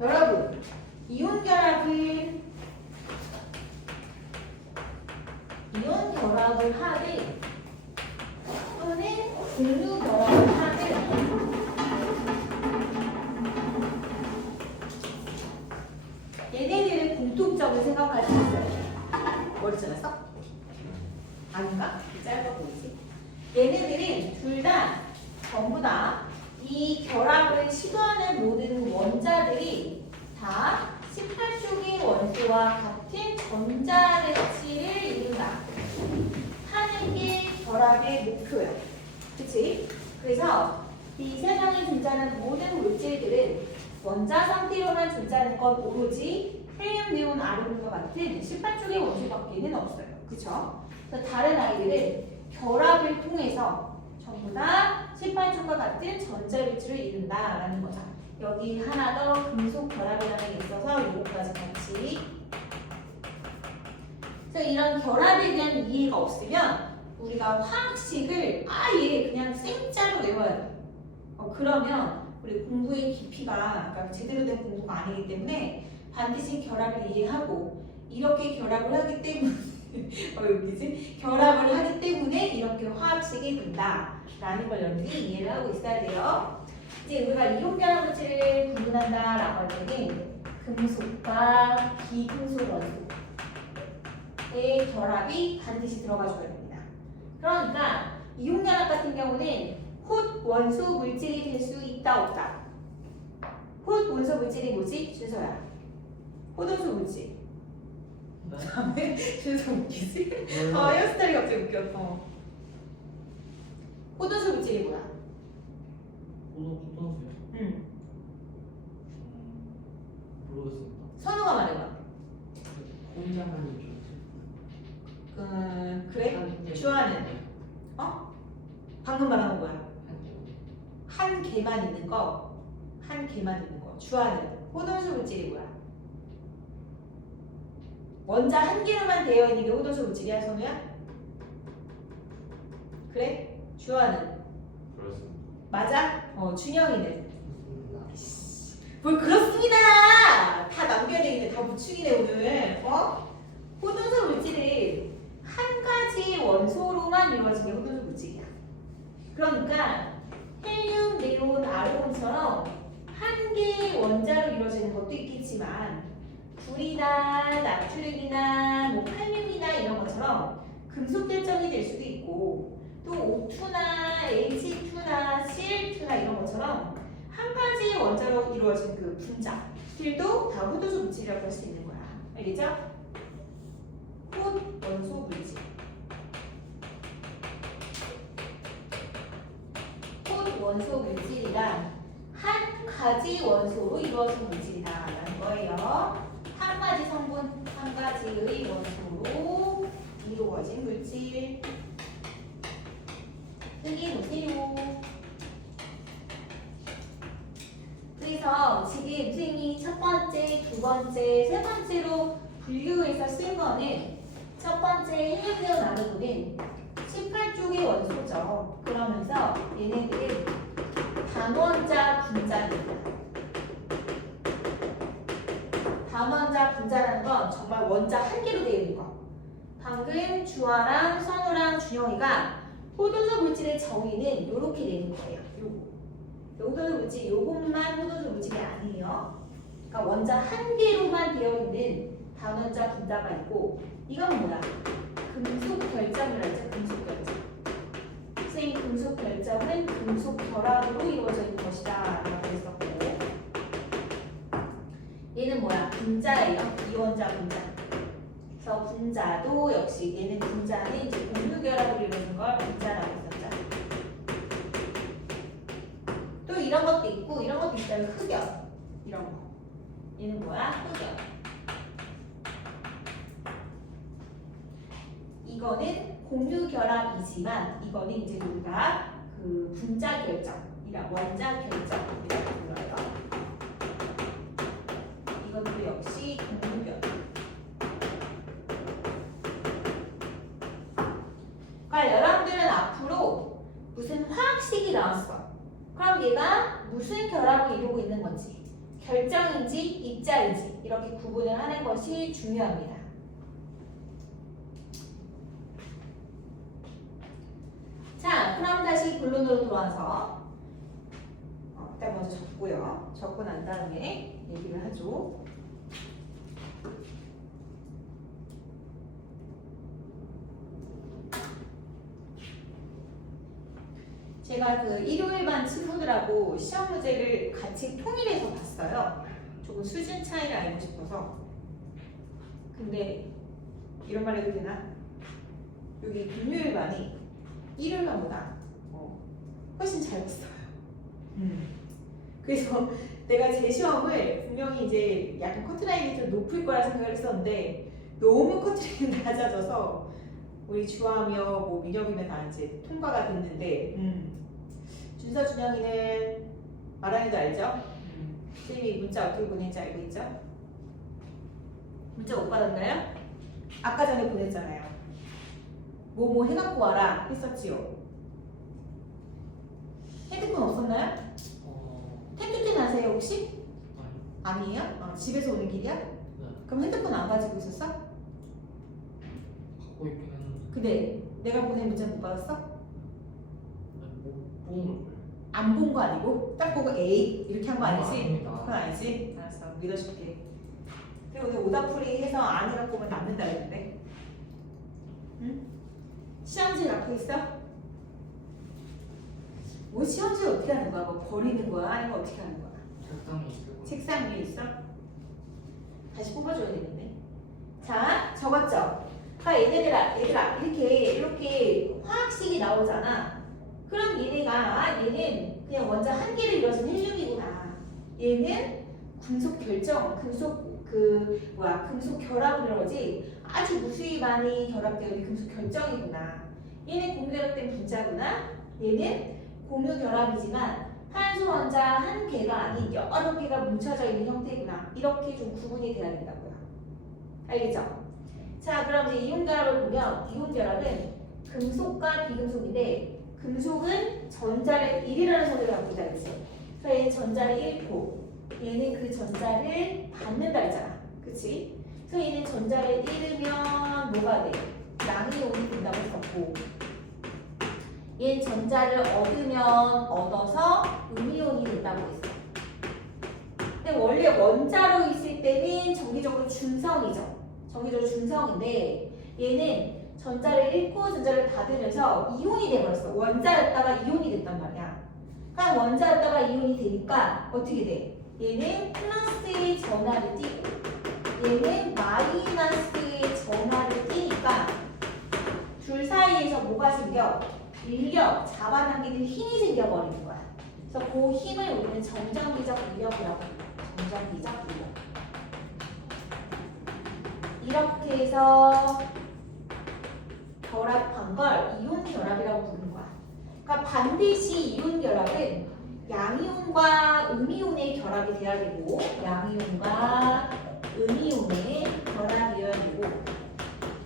여러분, 이온 결합을 하든 또는 공유 결합을 하든 얘네들의 공통점을 생각할 수 있어요. 머리 잘랐어? 아닌가? 짧아 보이지? 얘네들은 둘 다 전부 다 이 결합을 시도하는 모든 원자들이 다 18쪽의 원소와 같은 전자배치를 이룬다 하는 게 결합의 목표예요. 그치? 그래서 이 세상에 존재하는 모든 물질들은 원자 상태로만 존재하는 건 오로지 헬륨, 네온, 아르곤과 같은 18쪽의 원소밖에는 없어요. 그쵸? 그래서 다른 아이들은 결합을 통해서 전부 다 18쪽과 같은 전자배치를 이룬다라는 거죠. 여기 하나 더 금속 결합이라는 게 있어서 이것까지 같이. 그래서 이런 결합에 대한 이해가 없으면 우리가 화학식을 아예 그냥 생짜로 외워야 돼. 그러면 우리 공부의 깊이가 그러니까 제대로 된 공부가 아니기 때문에 반드시 결합을 이해하고 이렇게 결합을 하기 때문에 여기지? 결합을 하기 때문에 이렇게 화학식이 된다라는 걸 여러분이 이해를 하고 있어야 돼요. 이제 우리가 이온 결합 물질을 구분한다라고 할 때는 금속과 비금속 원소의 결합이 반드시 들어가줘야 됩니다. 그러니까 이온 결합 같은 경우는 폿 원소 물질이 될 수 있다 없다. 폿 원소 물질이 뭐지? 준서야. 폿 원소 물질. 다음에 준서 웃기지? 헤어스타일이 갑자기 웃겼어. 폿 원소 물질이 뭐야? 고등수요? 응. 모르겠습니다. 선우가 말해봐. 혼자만 줬지. 그래? 주아는? 방금 말한 건 뭐야? 한 개만 있는 거. 한 개만 있는 거. 주아는? 폿 원소 물질이 뭐야? 원자 한 개로만 되어 있는 게 폿 원소 물질이야, 선우야? 그래? 주아는? 그렇습니다. 맞아? 준영이는? 그렇습니다. 뭘 그렇습니다! 다 남겨야 되겠네. 다 부축이네, 오늘. 폿 원소 물질은 한 가지 원소로만 이루어진 게 폿 원소 물질이야. 그러니까 헬륨, 네온, 아르곤처럼 한 개의 원자로 이루어지는 것도 있겠지만 불이나 나트륨이나 칼륨이나 이런 것처럼 금속 결정이 될 수도 있고 또 O2나 H2나 Cl2나 이런 것처럼 한 가지 원자로 이루어진 그 분자들도 다 폿 원소 물질이라고 할 수 있는 거야. 알겠죠? 폿 원소 물질. 폿 원소 물질이란 한 가지 원소로 이루어진 물질이다라는 거예요. 한 가지 성분, 한 가지의 원소로 이루어진 물질. 여기 보세요. 그래서 지금 선생님이 첫 번째, 두 번째, 세 번째로 분류해서 쓴 거는 첫 번째 헬륨, 네온, 아르곤은 18쪽의 원소죠. 그러면서 얘네들은 단원자 분자입니다. 단원자 분자라는 건 정말 원자 한 개로 되어 있는 거. 방금 주아랑 선우랑 준영이가 폿 원소 물질의 정의는 이렇게 되는 거예요. 폿 원소 물질, 요것만 폿 원소 물질이 아니에요. 그러니까 원자 한 개로만 되어 있는 단원자 분자가 있고 이건 뭐야? 금속 결정을 하죠. 금속 결정. 선생님 금속 결정은 금속 결합으로 이루어져 있는 것이다 라고 했었고 얘는 뭐야? 분자예요. 이원자 분자. 그래서 분자도 역시 얘는 분자는 이제 공유 결합으로 이루어진 걸 분자라고 했었죠. 또 이런 것도 있고 이런 것도 있어요. 흑연 이런 거. 얘는 뭐야? 흑연. 이거는 공유 결합이지만 이거는 이제 우리가 그 분자 결정이라 원자 결정이라고 불러요. 이것도 역시 공유 결합. 그러니까 여러분들은 앞으로 무슨 화학식이 나왔어. 그럼 얘가 무슨 결합을 이루고 있는 건지 결정인지 입자인지 이렇게 구분을 하는 것이 중요합니다. 자, 그럼 다시 본론으로 돌아와서 일단 먼저 적고요. 적고 난 다음에 얘기를 하죠. 제가 그 일요일반 친구들하고 시험 문제를 같이 통일해서 봤어요. 조금 수준 차이를 알고 싶어서. 근데 이런 말 해도 되나? 여기 금요일반이 일요일반보다 훨씬 잘 봤어요. 그래서 내가 제 시험을 분명히 이제 약간 커트라인이 좀 높을 거라 생각을 했었는데 너무 커트라인이 낮아져서 우리 주하며 뭐 민혁이면 다 이제 통과가 됐는데 준서 준영이는 말하는 거 알죠? 선생님이 문자 어떻게 보낸지 알고 있죠? 문자 못 받았나요? 아까 전에 보냈잖아요. 뭐 해갖고 와라 했었지요. 핸드폰 없었나요? 템투텐 아세요 혹시? 아니에요? 집에서 오는 길이야? 네. 그럼 핸드폰 안 가지고 있었어? 갖고 있긴 했는데. 근데 내가 보낸 문자 못 받았어? 못 보는 거예요. 안 본 거 아니고 딱 보고 에이 이렇게 한 거 아니지? 아닙니다. 그건 아니지? 알았어 믿어줄게. 근데 오늘 오답풀이 해서 안 해갖고 오면 남는다 했는데 응? 시험지 갖고 있어? 뭐 시험지 어떻게 하는 거야? 뭐 버리는 거야? 아니면 어떻게 하는 거야? 책상에 있고. 책상 위에 있어? 다시 뽑아줘야 되겠네. 자, 적었죠? 그러니까 얘네들아 이렇게 화학식이 나오잖아. 그럼 얘는 그냥 원자 한 개를 이뤄진 헬륨이구나. 얘는 금속 결정, 금속 결합을 이루어지 아주 무수히 많이 결합되어 있는 금속 결정이구나. 얘는 공유 결합된 분자구나. 얘는 공유 결합이지만 탄소 원자 한 개가 아닌 여러 개가 뭉쳐져 있는 형태구나. 이렇게 좀 구분이 돼야 된다고요. 알겠죠? 자, 그럼 이제 이온 결합을 보면 이온 결합은 금속과 비금속인데 금속은 전자를 1이라는 소리를 갖고 있다 그랬어. 그래서 얘는 전자를 1고 얘는 그 전자를 받는다 했잖아. 그치? 그래서 얘는 전자를 잃으면 뭐가 돼? 양이온이 된다고 썼고 얘는 전자를 얻어서 음이온이 된다고 했어. 근데 원래 원자로 있을 때는 정기적으로 중성이죠. 정기적으로 중성인데 얘는 전자를 잃고 전자를 받으면서 이온이 돼버렸어. 원자였다가 이온이 됐단 말이야. 그럼 원자였다가 이온이 되니까 어떻게 돼? 얘는 플러스의 전하를 띄고 얘는 마이너스의 전하를 띄니까 둘 사이에서 뭐가 생겨? 인력, 잡아당기는 힘이 생겨버리는 거야. 그래서 그 힘을 우리는 정전기적 인력이라고 합니다. 정전기적 인력. 이렇게 해서 결합한 걸 이온 결합이라고 부르는 거야. 그러니까 반드시 이온 결합은 양이온과 음이온의 결합이 돼야 되고 양이온과 음이온의 결합이어야 되고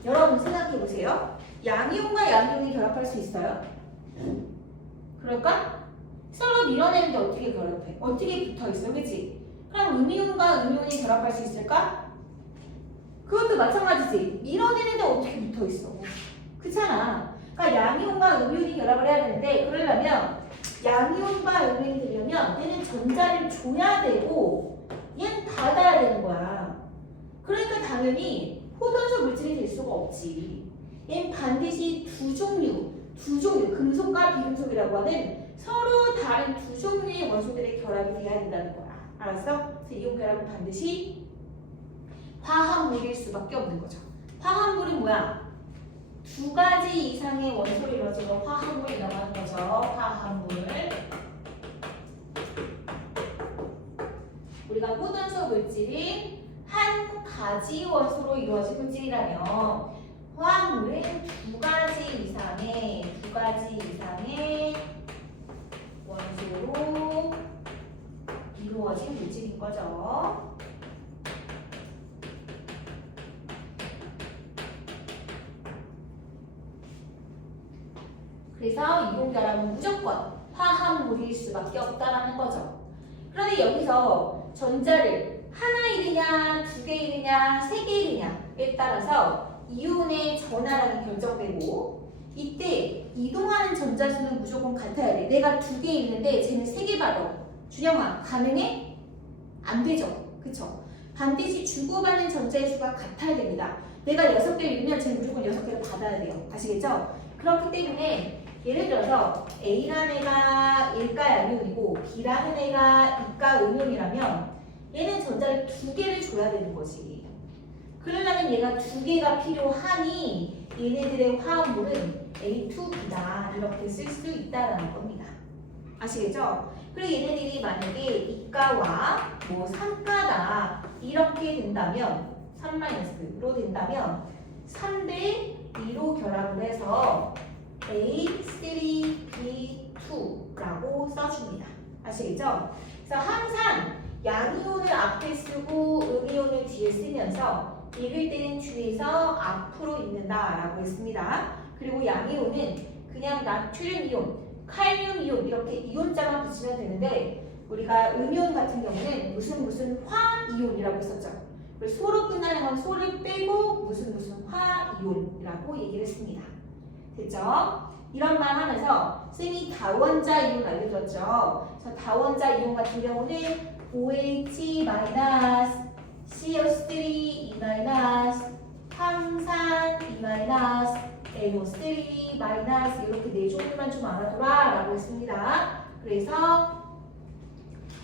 여러분 생각해 보세요. 양이온과 양이온이 결합할 수 있어요? 그럴까? 서로 밀어내는데 어떻게 결합해? 어떻게 붙어 있어? 그치? 그럼 음이온과 음이온이 결합할 수 있을까? 그것도 마찬가지지. 밀어내는데 어떻게 붙어 있어? 그렇잖아. 그러니까 양이온과 음이온이 결합을 해야 되는데 그러려면 양이온과 음이온이 되려면 얘는 전자를 줘야 되고 얘는 받아야 되는 거야. 그러니까 당연히 호전소 물질이 될 수가 없지. 얘는 반드시 두 종류, 금속과 비금속이라고 하는 서로 다른 두 종류의 원소들의 결합이 돼야 된다는 거야. 알았어? 그래서 이온 결합은 반드시 화합물일 수밖에 없는 거죠. 화합물은 뭐야? 두 가지 이상의 원소로 이루어진 거 화합물이라고 하는 거죠. 화합물. 우리가 호전소 물질이 한 가지 원소로 이루어진 물질이라면 화합물은 두 가지 이상의 원소로 이루어진 물질인 거죠. 그래서 이온 결합은 무조건 화합물일 수밖에 없다라는 거죠. 그런데 그런데 여기서 전자를 하나 일이냐, 두 개 일이냐, 세 개 일이냐에 따라서 이온의 전하량이 결정되고 이때 이동하는 전자수는 무조건 같아야 돼. 내가 두 개 있는데 쟤는 세 개 받아. 준영아, 가능해? 안 되죠. 그쵸? 반드시 주고받는 전자의 수가 같아야 됩니다. 내가 6개를 읽으면 쟤는 무조건 6개를 받아야 돼요. 아시겠죠? 그렇기 때문에 예를 들어서 A라는 애가 일가 양이온이고 B라는 애가 이가 음이온이라면 얘는 전자를 두 개를 줘야 되는 거지. 그러려면 얘가 두 개가 필요하니 얘네들의 화합물은 A2B다 이렇게 쓸 수 있다라는 겁니다. 아시겠죠? 그리고 얘네들이 만약에 이가와 뭐 3가다 이렇게 된다면 3-로 된다면 3대 2로 결합을 해서 A3B2라고 써줍니다. 아시겠죠? 그래서 항상 양이온을 앞에 쓰고 음이온을 뒤에 쓰면서 읽을 때는 뒤에서 앞으로 읽는다라고 했습니다. 그리고 양이온은 그냥 나트륨 이온, 칼륨 이온 이렇게 이온자만 붙이면 되는데 우리가 음이온 같은 경우는 무슨 화이온이라고 했었죠. 그래서 소로 끝나는 건 소를 빼고 무슨 화이온이라고 얘기를 했습니다. 됐죠? 이런 말 하면서 쌤이 다원자 이온 알려줬죠. 그래서 다원자 이온 같은 경우는 OH-, CO3, 황산, NO3, 이렇게 네 종류만 좀 알아둬라 라고 했습니다. 그래서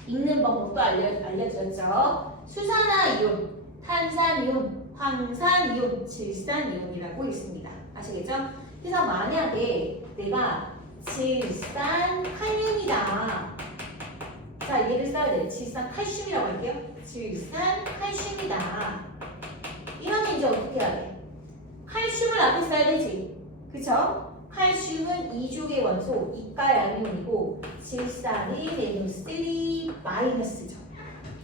읽는 방법도 알려드렸죠. 수산화이온, 탄산이온, 황산이온, 질산이온이라고 있습니다. 아시겠죠? 그래서 만약에 내가 질산칼륨이다. 자, 얘를 써야 돼. 질산칼슘이라고 할게요. 질산칼슘이다. 이러면 이제 어떻게 해야 돼? 칼슘을 앞에 써야 되지. 그쵸? 칼슘은 2족의 원소, 이가양이온이고 질산이 NO3-죠.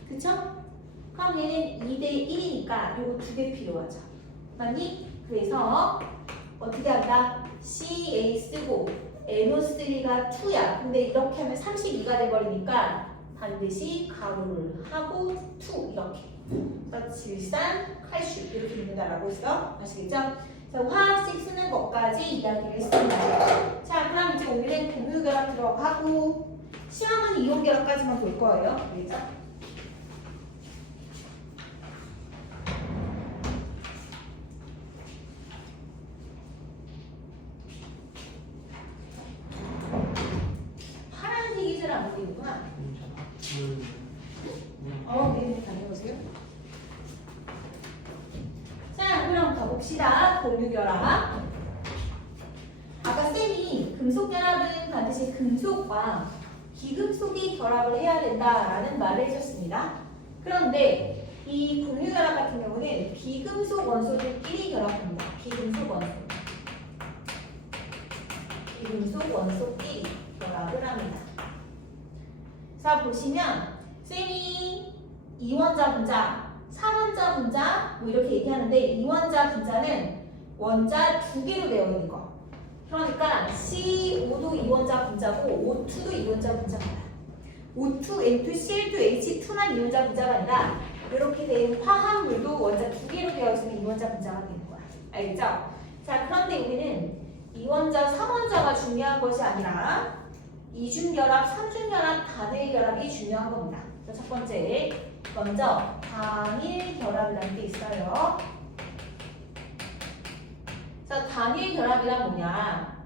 그쵸? 그럼 얘는 2대 1이니까 요거 두 개 필요하죠. 맞니? 그래서 어떻게 한다? CA 쓰고 NO3가 2야. 근데 이렇게 하면 32가 돼버리니까 반드시 가로를 하고 2 이렇게. 그래서 질산, 칼슘 이렇게 읽는다라고 했어. 아시겠죠? 그래서 화학식 쓰는 것까지 이야기를 했습니다. 자, 그럼 이제 오늘은 공유결합 들어가고 시험은 이온결합까지만 볼 거예요. 알겠죠? 파란색이 잘 안 보이는구나. 네, 다녀오세요. 자, 그럼 가봅시다. 공유결합. 아까 쌤이 금속결합은 반드시 금속과 비금속이 결합을 해야 된다라는 말을 해줬습니다. 그런데 이 공유결합 같은 경우는 비금속 원소들끼리 결합합니다. 비금속 원소끼리 결합을 합니다. 자, 보시면 쌤이 2원자 분자, 3원자 분자 뭐 이렇게 얘기하는데 2원자 분자는 원자 두 개로 되어 있는 거. 그러니까 C5도 2원자 분자고 O2도 2원자 분자입니다. O2, N2, Cl2, H2만 2원자 분자가 아니라 이렇게 된 화합물도 원자 두 개로 되어 있으면 2원자 분자가 되는 거야. 알겠죠? 자, 그런데 우리는 2원자, 3원자가 중요한 것이 아니라 이중결합, 삼중결합, 단일결합이 중요한 겁니다. 자, 첫 번째, 먼저 단일결합이라는 게 있어요. 자, 단일결합이란 뭐냐?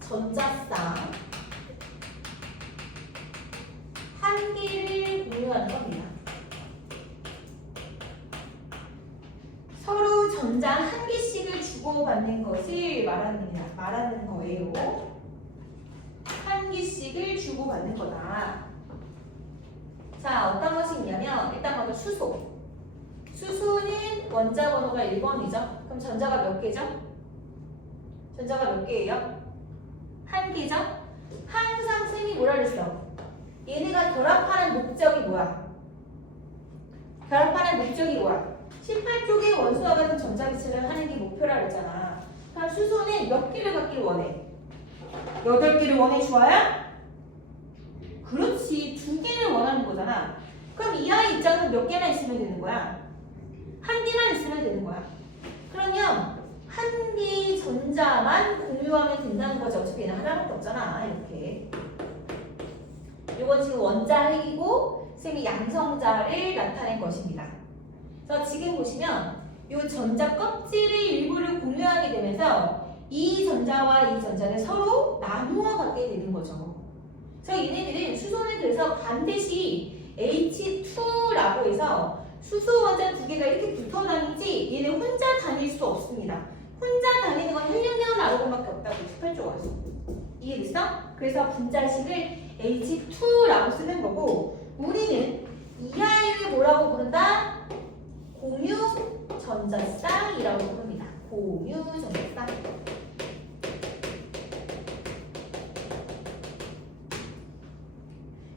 전자쌍 한 개를 공유하는 겁니다. 서로 전자 한 개씩을 주고받는 것을 말하는 거예요. 한 개씩을 주고받는 거다. 자, 어떤 것이 있냐면 일단 먼저 수소. 수소는 원자 번호가 1번이죠. 그럼 전자가 몇 개죠? 전자가 몇 개예요? 한 개죠? 항상 쌤이 뭐라 그랬어? 얘네가 결합하는 목적이 뭐야? 결합하는 목적이 뭐야? 18쪽의 원소와 같은 전자 배치를 하는 게 목표라 그랬잖아. 그럼 수소는 몇 개를 갖길 원해? 8개를 원해, 주아야? 그렇지, 2개를 원하는 거잖아. 전자가 몇 개나 있으면 되는 거야? 한 개만 있으면 되는 거야. 그러면 한 개의 전자만 공유하면 된다는 거지. 어차피 얘는 하나밖에 없잖아. 이렇게. 이건 지금 원자 핵이고 쌤이 양성자를 나타낸 것입니다. 그래서 지금 보시면 이 전자 껍질의 일부를 공유하게 되면서 이 전자와 이 전자는 서로 나누어 갖게 되는 거죠. 그래서 얘네들은 수소는 그래서 반드시 H2라고 해서 수소 원자 두 개가 이렇게 붙어 다니지 얘는 혼자 다닐 수 없습니다. 혼자 다니는 건 헬륨이랑 아르곤밖에 없다고 18조에서 이해됐어? 그래서 분자식을 H2라고 쓰는 거고 우리는 이 아이를 뭐라고 부른다? 공유 전자쌍이라고 부릅니다. 공유 전자쌍.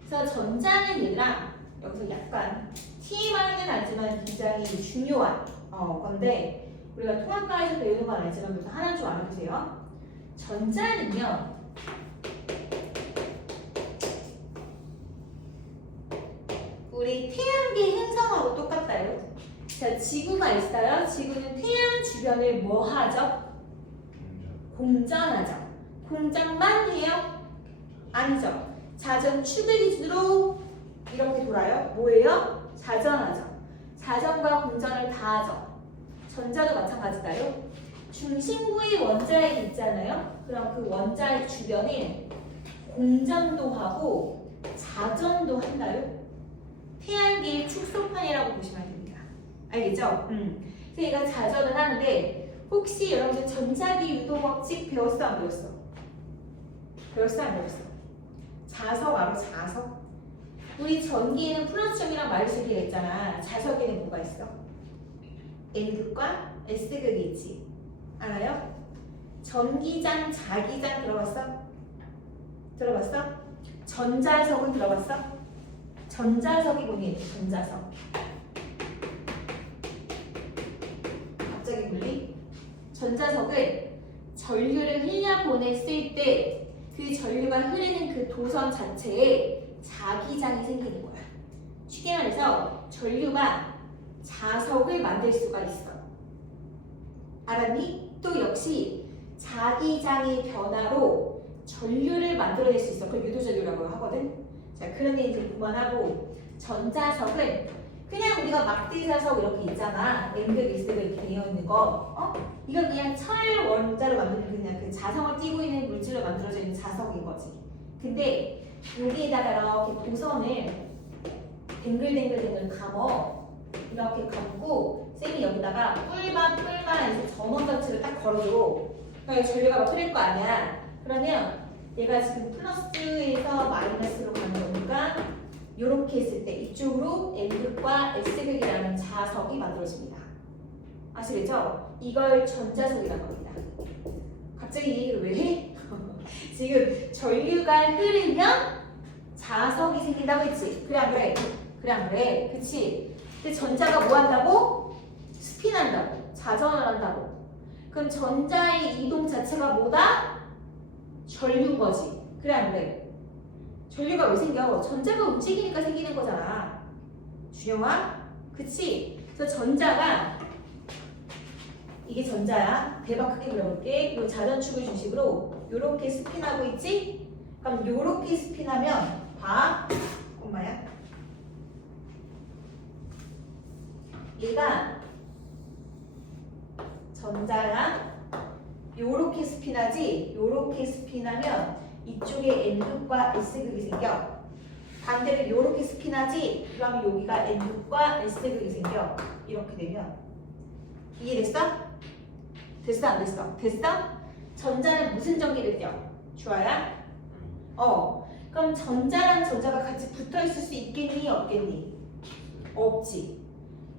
그래서 전자는 얘들아 여기서 약간 TMI는 알지만 굉장히 중요한 건데 우리가 통합과에서 배우는 건 알지만 그래서 하나 좀 알아두세요. 전자는요 우리 태양계 행성하고 똑같아요. 자, 지구가 있어요. 지구는 태양 주변을 뭐 하죠? 공전하죠. 공전만 해요? 아니죠. 자전축을 기준으로 이렇게 돌아요. 뭐예요? 자전하죠. 자전과 공전을 다 하죠. 전자도 마찬가지가요. 중심부의 원자핵 있잖아요. 그럼 그 원자핵 주변에 공전도 하고 자전도 한다요. 태양계의 축소판이라고 보시면 됩니다. 알겠죠? 그래서 얘가 자전을 하는데 혹시 여러분들 전자기 유도 법칙 배웠어? 안 배웠어? 배웠어? 안 배웠어? 자석 알아? 자석? 우리 전기에는 플러스점이랑 마이너스기가 있잖아. 자석에는 뭐가 있어? N극과 S극이 있지. 알아요? 전기장, 자기장 들어봤어? 들어봤어? 전자석은 들어봤어? 전자석이 뭐니? 전자석. 갑자기 물리? 전자석을 전류를 흘려보냈을 때 그 전류가 흐르는 그 도선 자체에 자기장이 생기는 거야. 쉽게 말해서 전류가 자석을 만들 수가 있어. 알았니? 또 역시 자기장의 변화로 전류를 만들어낼 수 있어. 그걸 유도전류라고 하거든. 자, 그런데 이제 그만하고 전자석은 그냥 우리가 막대자석 이렇게 있잖아. N극, S극 이렇게 되어 있는 거. 이건 그냥 철 원자로 만드는 그냥 그 자성을 띠고 있는 물질로 만들어져 있는 자석인 거지. 근데 여기에다가 이렇게 도선을 댕글댕글 감어 이렇게 감고 쌤이 여기다가 뿔만 해서 전원 자체를 딱 걸어줘. 그러니까 전류가 막 흐를 거 아니야. 그러면 얘가 지금 플러스에서 마이너스로 가는 거니까 이렇게 했을 때 이쪽으로 N극과 S극이라는 자석이 만들어집니다. 아시겠죠? 이걸 전자석이라고 합니다. 갑자기 이 얘기를 왜 해? 지금 전류가 흐르면 자석이 생긴다고 했지? 그래 안 그래? 그래 안 그래? 그치? 근데 전자가 뭐 한다고? 스핀한다고. 자전을 한다고. 그럼 전자의 이동 자체가 뭐다? 전류인 거지. 그래 안 그래? 전류가 왜 생겨? 전자가 움직이니까 생기는 거잖아. 준영아? 그치? 그래서 전자가 이게 전자야. 대박 크게 그려볼게. 이 자전축을 중심으로 요렇게 스핀하고 있지? 그럼 요렇게 스핀하면 봐. 엄마야. 얘가 전자야. 요렇게 스핀하지? 요렇게 스핀하면 이쪽에 N극과 S극이 생겨. 반대로 요렇게 스핀하지? 그러면 여기가 N극과 S극이 생겨. 이렇게 되면 이해됐어? 됐어? 안 됐어? 됐어? 전자는 무슨 전기를 띄어? 주아야? 그럼 전자랑 전자가 같이 붙어있을 수 있겠니? 없겠니? 없지.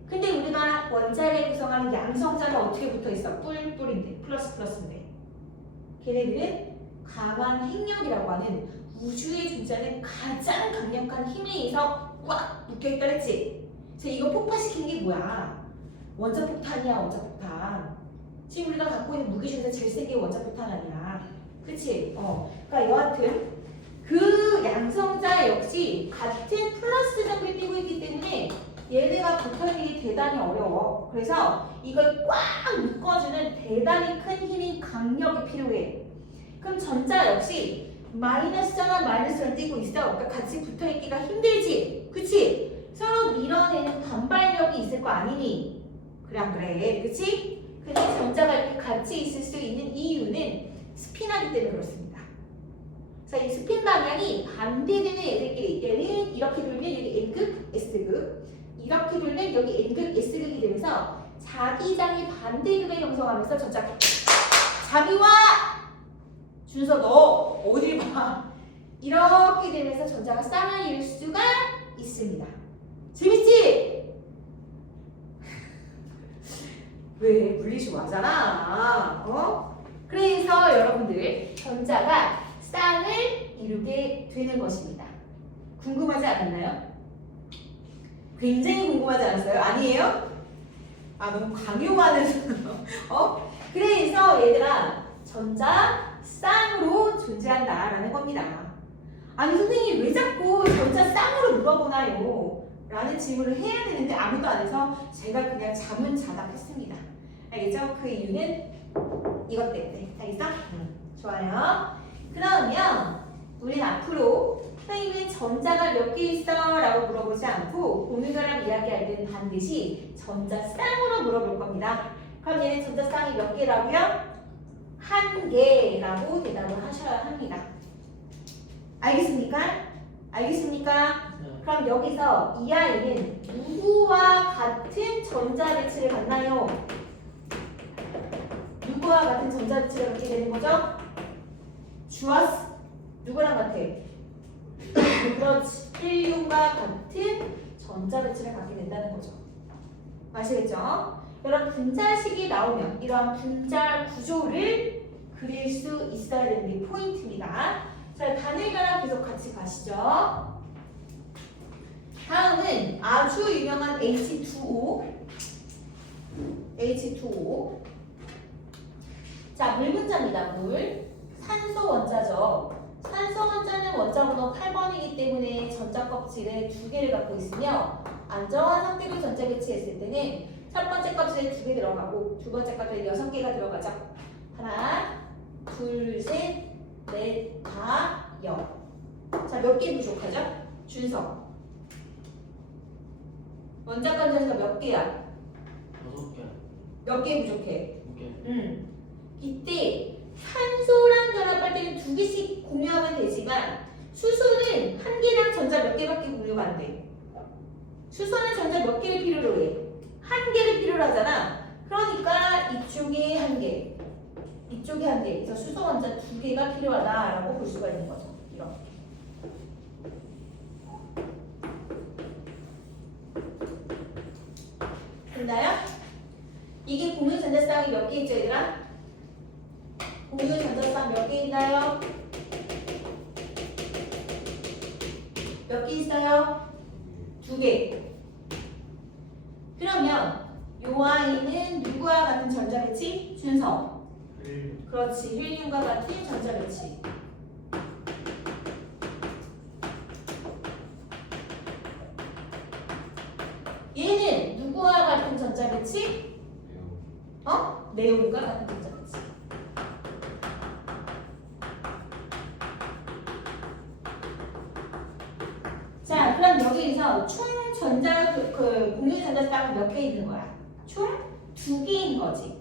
근데 우리가 원자를 구성하는 양성자는 어떻게 붙어있어? 뿔인데 플러스인데 걔네들은 강한 핵력이라고 하는 우주의 존재하는 가장 강력한 힘에 의해서 꽉 묶여있다 했지? 그래서 이거 폭파시킨 게 뭐야? 원자폭탄이야. 원자폭탄. 지금 우리가 갖고 있는 무기 중에서 제일 센 게 원자폭탄 아니야. 그치? 그러니까 여하튼 그 양성자 역시 같은 플러스 전기를 띄고 있기 때문에 얘가 게 대단히 어려워. 그래서 이걸 꽉 묶어주는 대단히 큰 힘인 강력이 필요해. 그럼 전자 역시 마이너스 전환 마이너스를 띄고 있어. 그러니까 같이 붙어있기가 힘들지. 그치? 서로 밀어내는 반발력이 있을 거 아니니? 그래 안 그래? 그치? 근데 전자가 이렇게 같이 있을 수 있는 이유는 스핀하기 때문에 그렇습니다. 자, 이 스핀 방향이 반대되는 애들끼리 얘는 이렇게 돌면 여기 N극, S극 이렇게 돌면 여기 N극, S극이 되면서 자기장이 반대극을 형성하면서 전자가 자기 와! 준서 너 어딜 봐? 이렇게 되면서 전자가 쌍을 이룰 수가 있습니다. 재밌지? 왜? 물리식 와잖아. 그래서 여러분들 전자가 쌍을 이루게 되는 것입니다. 궁금하지 않았나요? 굉장히 궁금하지 않았어요? 아니에요? 아 너무 강요하는 그래서 얘들아 전자 쌍으로 존재한다라는 겁니다. 아니 선생님 왜 자꾸 전자 쌍으로 물어보나요? 라는 질문을 해야 되는데 아무도 안 해서 제가 그냥 자문자답했습니다. 알겠죠? 그 이유는 이것 때문에. 알겠어? 좋아요. 그러면 우린 앞으로 선생님은 전자가 몇 개 있어? 라고 물어보지 않고 공유결합 이야기할 때는 반드시 전자 쌍으로 물어볼 겁니다. 그럼 얘는 전자 쌍이 몇 개라고요? 한 개라고 대답을 하셔야 합니다. 알겠습니까? 알겠습니까? 그럼 여기서 이 아이는 누구와 같은 전자배치를 갖나요? 누구와 같은 전자배치를 갖게 되는 거죠? 주어스 누구랑 같아? 그렇지. 헬륨과 같은 전자배치를 갖게 된다는 거죠. 아시겠죠? 여러분 분자식이 나오면 이러한 분자 구조를 그릴 수 있어야 되는 게 포인트입니다. 자, 단일결합 계속 같이 가시죠. 다음은 아주 유명한 H2O. H2O. 자, 물 분자입니다. 물. 산소 원자죠. 산소 원자는 원자 번호 8번이기 때문에 전자 껍질에 2개를 갖고 있으며 안정한 상태로 전자 배치했을 때는 첫 번째 껍질에 2개 들어가고 두 번째 껍질에 6개가 들어가죠. 하나, 둘, 셋, 넷, 다, 여. 자, 몇 개 부족하죠? 준서. 원자 관자에서 몇 개야? 6개. 몇 개 부족해? 2개. 이때 산소랑 결합할 때는 2개씩 공유하면 되지만 수소는 한 개랑 전자 몇 개밖에 공유가 안 돼. 수소는 전자 몇 개를 필요로 해? 한 개를 필요로 하잖아. 그러니까 이쪽에 한 개, 이쪽에 한 개. 그래서 수소 원자 2개가 필요하다라고 볼 수가 있는 거죠. 이렇게. 됐나요? 이게 공유 전자쌍이 몇 개 있죠, 얘들아? 공유 전자쌍 몇 개 있나요? 몇 개 있어요? 2개. 그러면 요 아이는 누구와 같은 전자 배치? 준서. 그렇지. 헬륨과 같은 전자 배치. 얘는 누구와 같은 전자 배치? 네온과 같은 전자 배치. 자, 그럼 여기에서 총 전자 공유 전자쌍은 몇 개 있는 거야? 총 2개인 거지.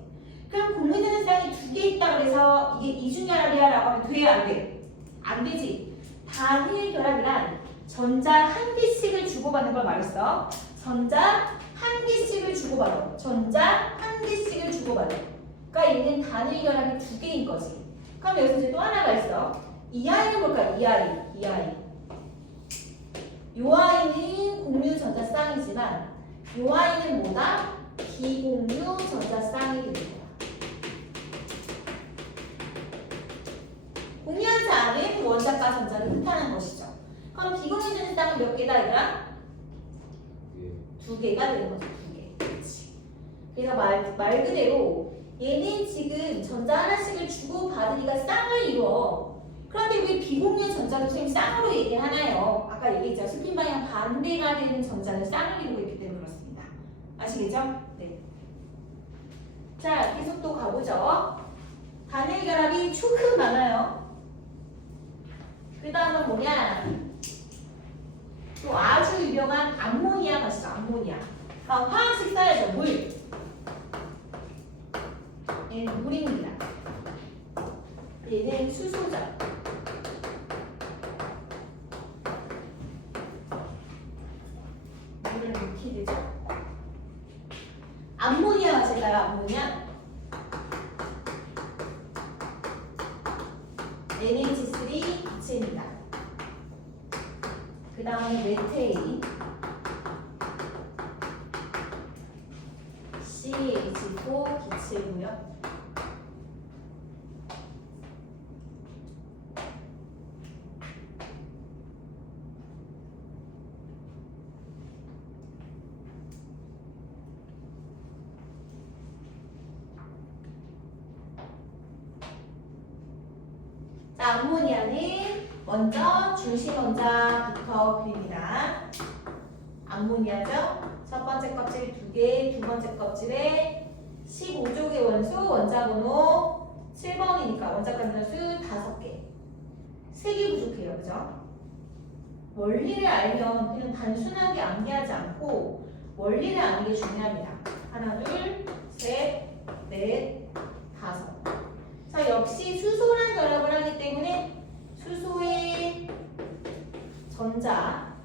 그럼 공유 전자쌍이 2개 있다 그래서 이게 이중결합이야 라고 하면 돼? 안 돼? 안 되지. 단일 결합이란 전자 한 개씩을 주고받는 걸 말했어. 전자 한 개씩을 주고받아. 전자 한 개씩을 주고받아. 그러니까 얘는 단일 결합이 2개인 거지. 그럼 여기서 이제 또 하나가 있어. 이 아이는 뭘까? 이 아이. 요 아이는 공유 전자쌍이지만 요 아이는 뭐다? 비공유 전자쌍이 되는 거야. 공유하지 않은 원자과 전자를 뜻하는 것이죠. 그럼 비공유 전자쌍은 몇 개다 얘들아? 2개가 되는 거죠. 2개. 그렇지. 그래서 말 그대로 얘는 지금 전자 하나씩을 주고받으니까 쌍을 이루어. 그런데 왜 비공유 전자도 선생님 쌍으로 얘기하나요? 아까 얘기했죠. 스핀 방향 반대가 되는 전자는 쌍을 이루고 있기 때문에 그렇습니다. 아시겠죠? 네. 자, 계속 또 가보죠. 단일 결합이 초크 많아요. 그 다음은 뭐냐? 또 아주 유명한 암모니아 가시죠. 암모니아. 아, 화학식 써야죠. 물. 얘는 물입니다. 얘는 수소죠. 물은 리퀴드죠. 암모니아 가실까요? 암모니아. NH3 기체입니다. 그 다음에 메테인 CH4 기체고요. 자, 암모니아는 먼저 중심 원자부터 그립니다. 암모니아죠. 첫 번째 껍질 2개, 두 번째 껍질에 15족의 원소, 원자번호 7번이니까 원자간단수 5개. 3개 부족해요. 그죠? 원리를 알면 그냥 단순하게 암기하지 않고 원리를 아는 게 중요합니다. 하나, 둘, 셋, 넷, 5. 자, 역시 수소랑 결합을 하기 때문에 수소의 전자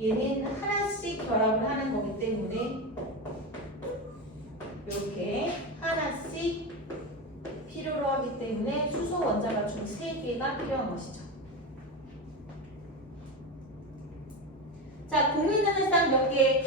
얘는 하나씩 결합을 하는 거기 때문에 이렇게 하나씩 필요로 하기 때문에 수소 원자가 총 3개가 필요한 것이죠. 자, 공유되는 쌍 몇 개?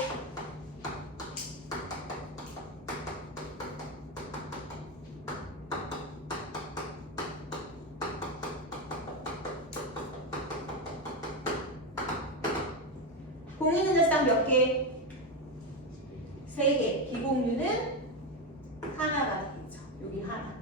공유는 쌍 몇 개? 3개. 비공유는 하나가 되겠죠. 여기 하나.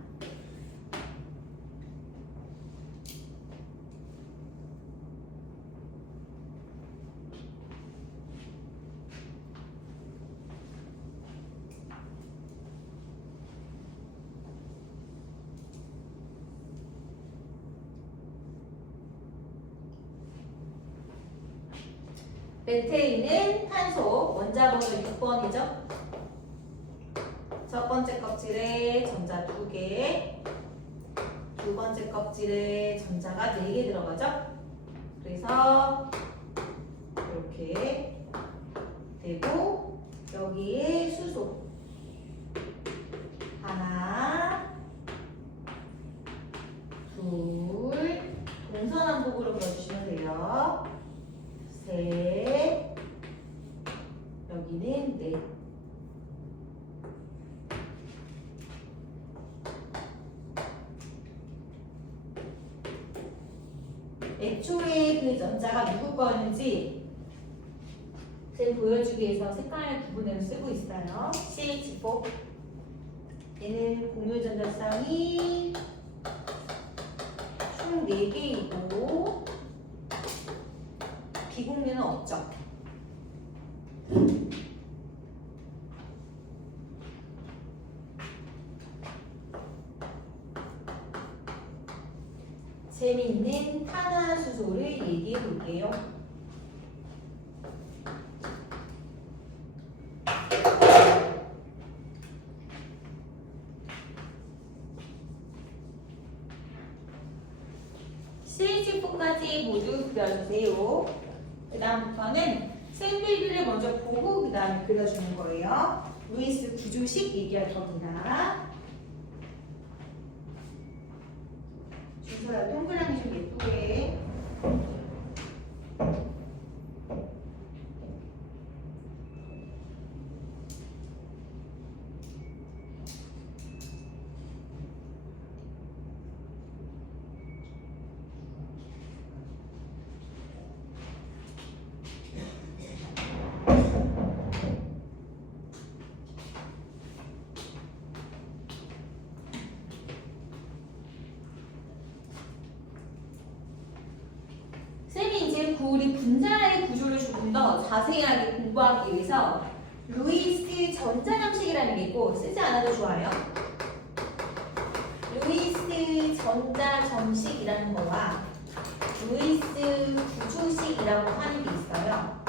메테인은 탄소, 원자번호 6번이죠. 첫 번째 껍질에 전자 2개, 두 번째 껍질에 전자가 4개 들어가죠. 그래서 이렇게 되고 여기에 수소 하나, 둘, 동서남북으로 그려주시면 돼요. 셋, 여기는 넷. 애초에 그 전자가 누구 거였는지 제 보여주기 위해서 색깔 구분해서 쓰고 있어요. CH4 얘는 공유 전자쌍이 총 4개이고 비공유는 없죠. 재미있는 탄화수소를 얘기해 볼게요. CH4까지 모두 그려주세요. 그 다음부터는 샘플들을 먼저 보고 그 다음에 그려주는 거예요. 루이스 구조식 얘기할 겁니다. 준서야 동그라미 좀 예쁘게. 쌤이 이제 우리 분자의 구조를 조금 더 자세하게 공부하기 위해서 루이스 전자정식이라는 게 있고 쓰지 않아도 좋아요. 루이스 전자정식이라는 거와 루이스 구조식이라고 하는 게 있어요.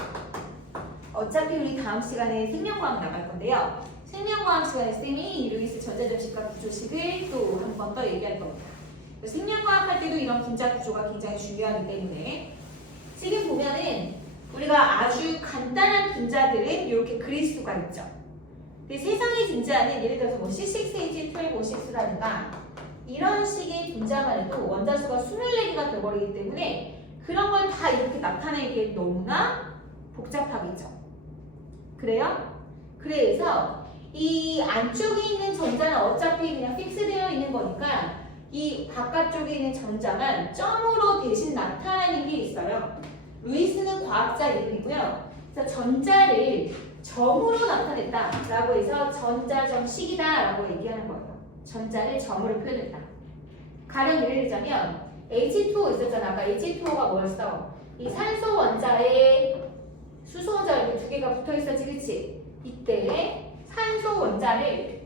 어차피 우리 다음 시간에 생명과학 나갈 건데요. 생명과학 시간에 쌤이 루이스 전자정식과 구조식을 또 한 번 더 얘기할 겁니다. 생명과학 할 때도 이런 분자 구조가 굉장히 중요하기 때문에 지금 보면은 우리가 아주 간단한 분자들은 이렇게 그릴 수가 있죠. 근데 세상에 존재하는 예를 들어서 뭐 C6H12O6라든가 이런 식의 분자만 해도 원자수가 24개가 되어버리기 때문에 그런 걸 다 이렇게 나타내기에 너무나 복잡하겠죠. 그래요? 그래서 이 안쪽에 있는 전자는 어차피 그냥 픽스되어 있는 거니까 이 바깥쪽에 있는 전자만 점으로 대신 나타내는 게 있어요. 루이스는 과학자 이름이고요. 그래서 전자를 점으로 나타냈다라고 해서 전자점식이다라고 얘기하는 거예요. 전자를 점으로 표현했다. 가령 예를 들자면 H2O 있었잖아. 아까 H2O가 뭐였어? 이 산소 원자에 수소 원자 이렇게 두 개가 붙어 있었지, 그치? 이때 산소 원자를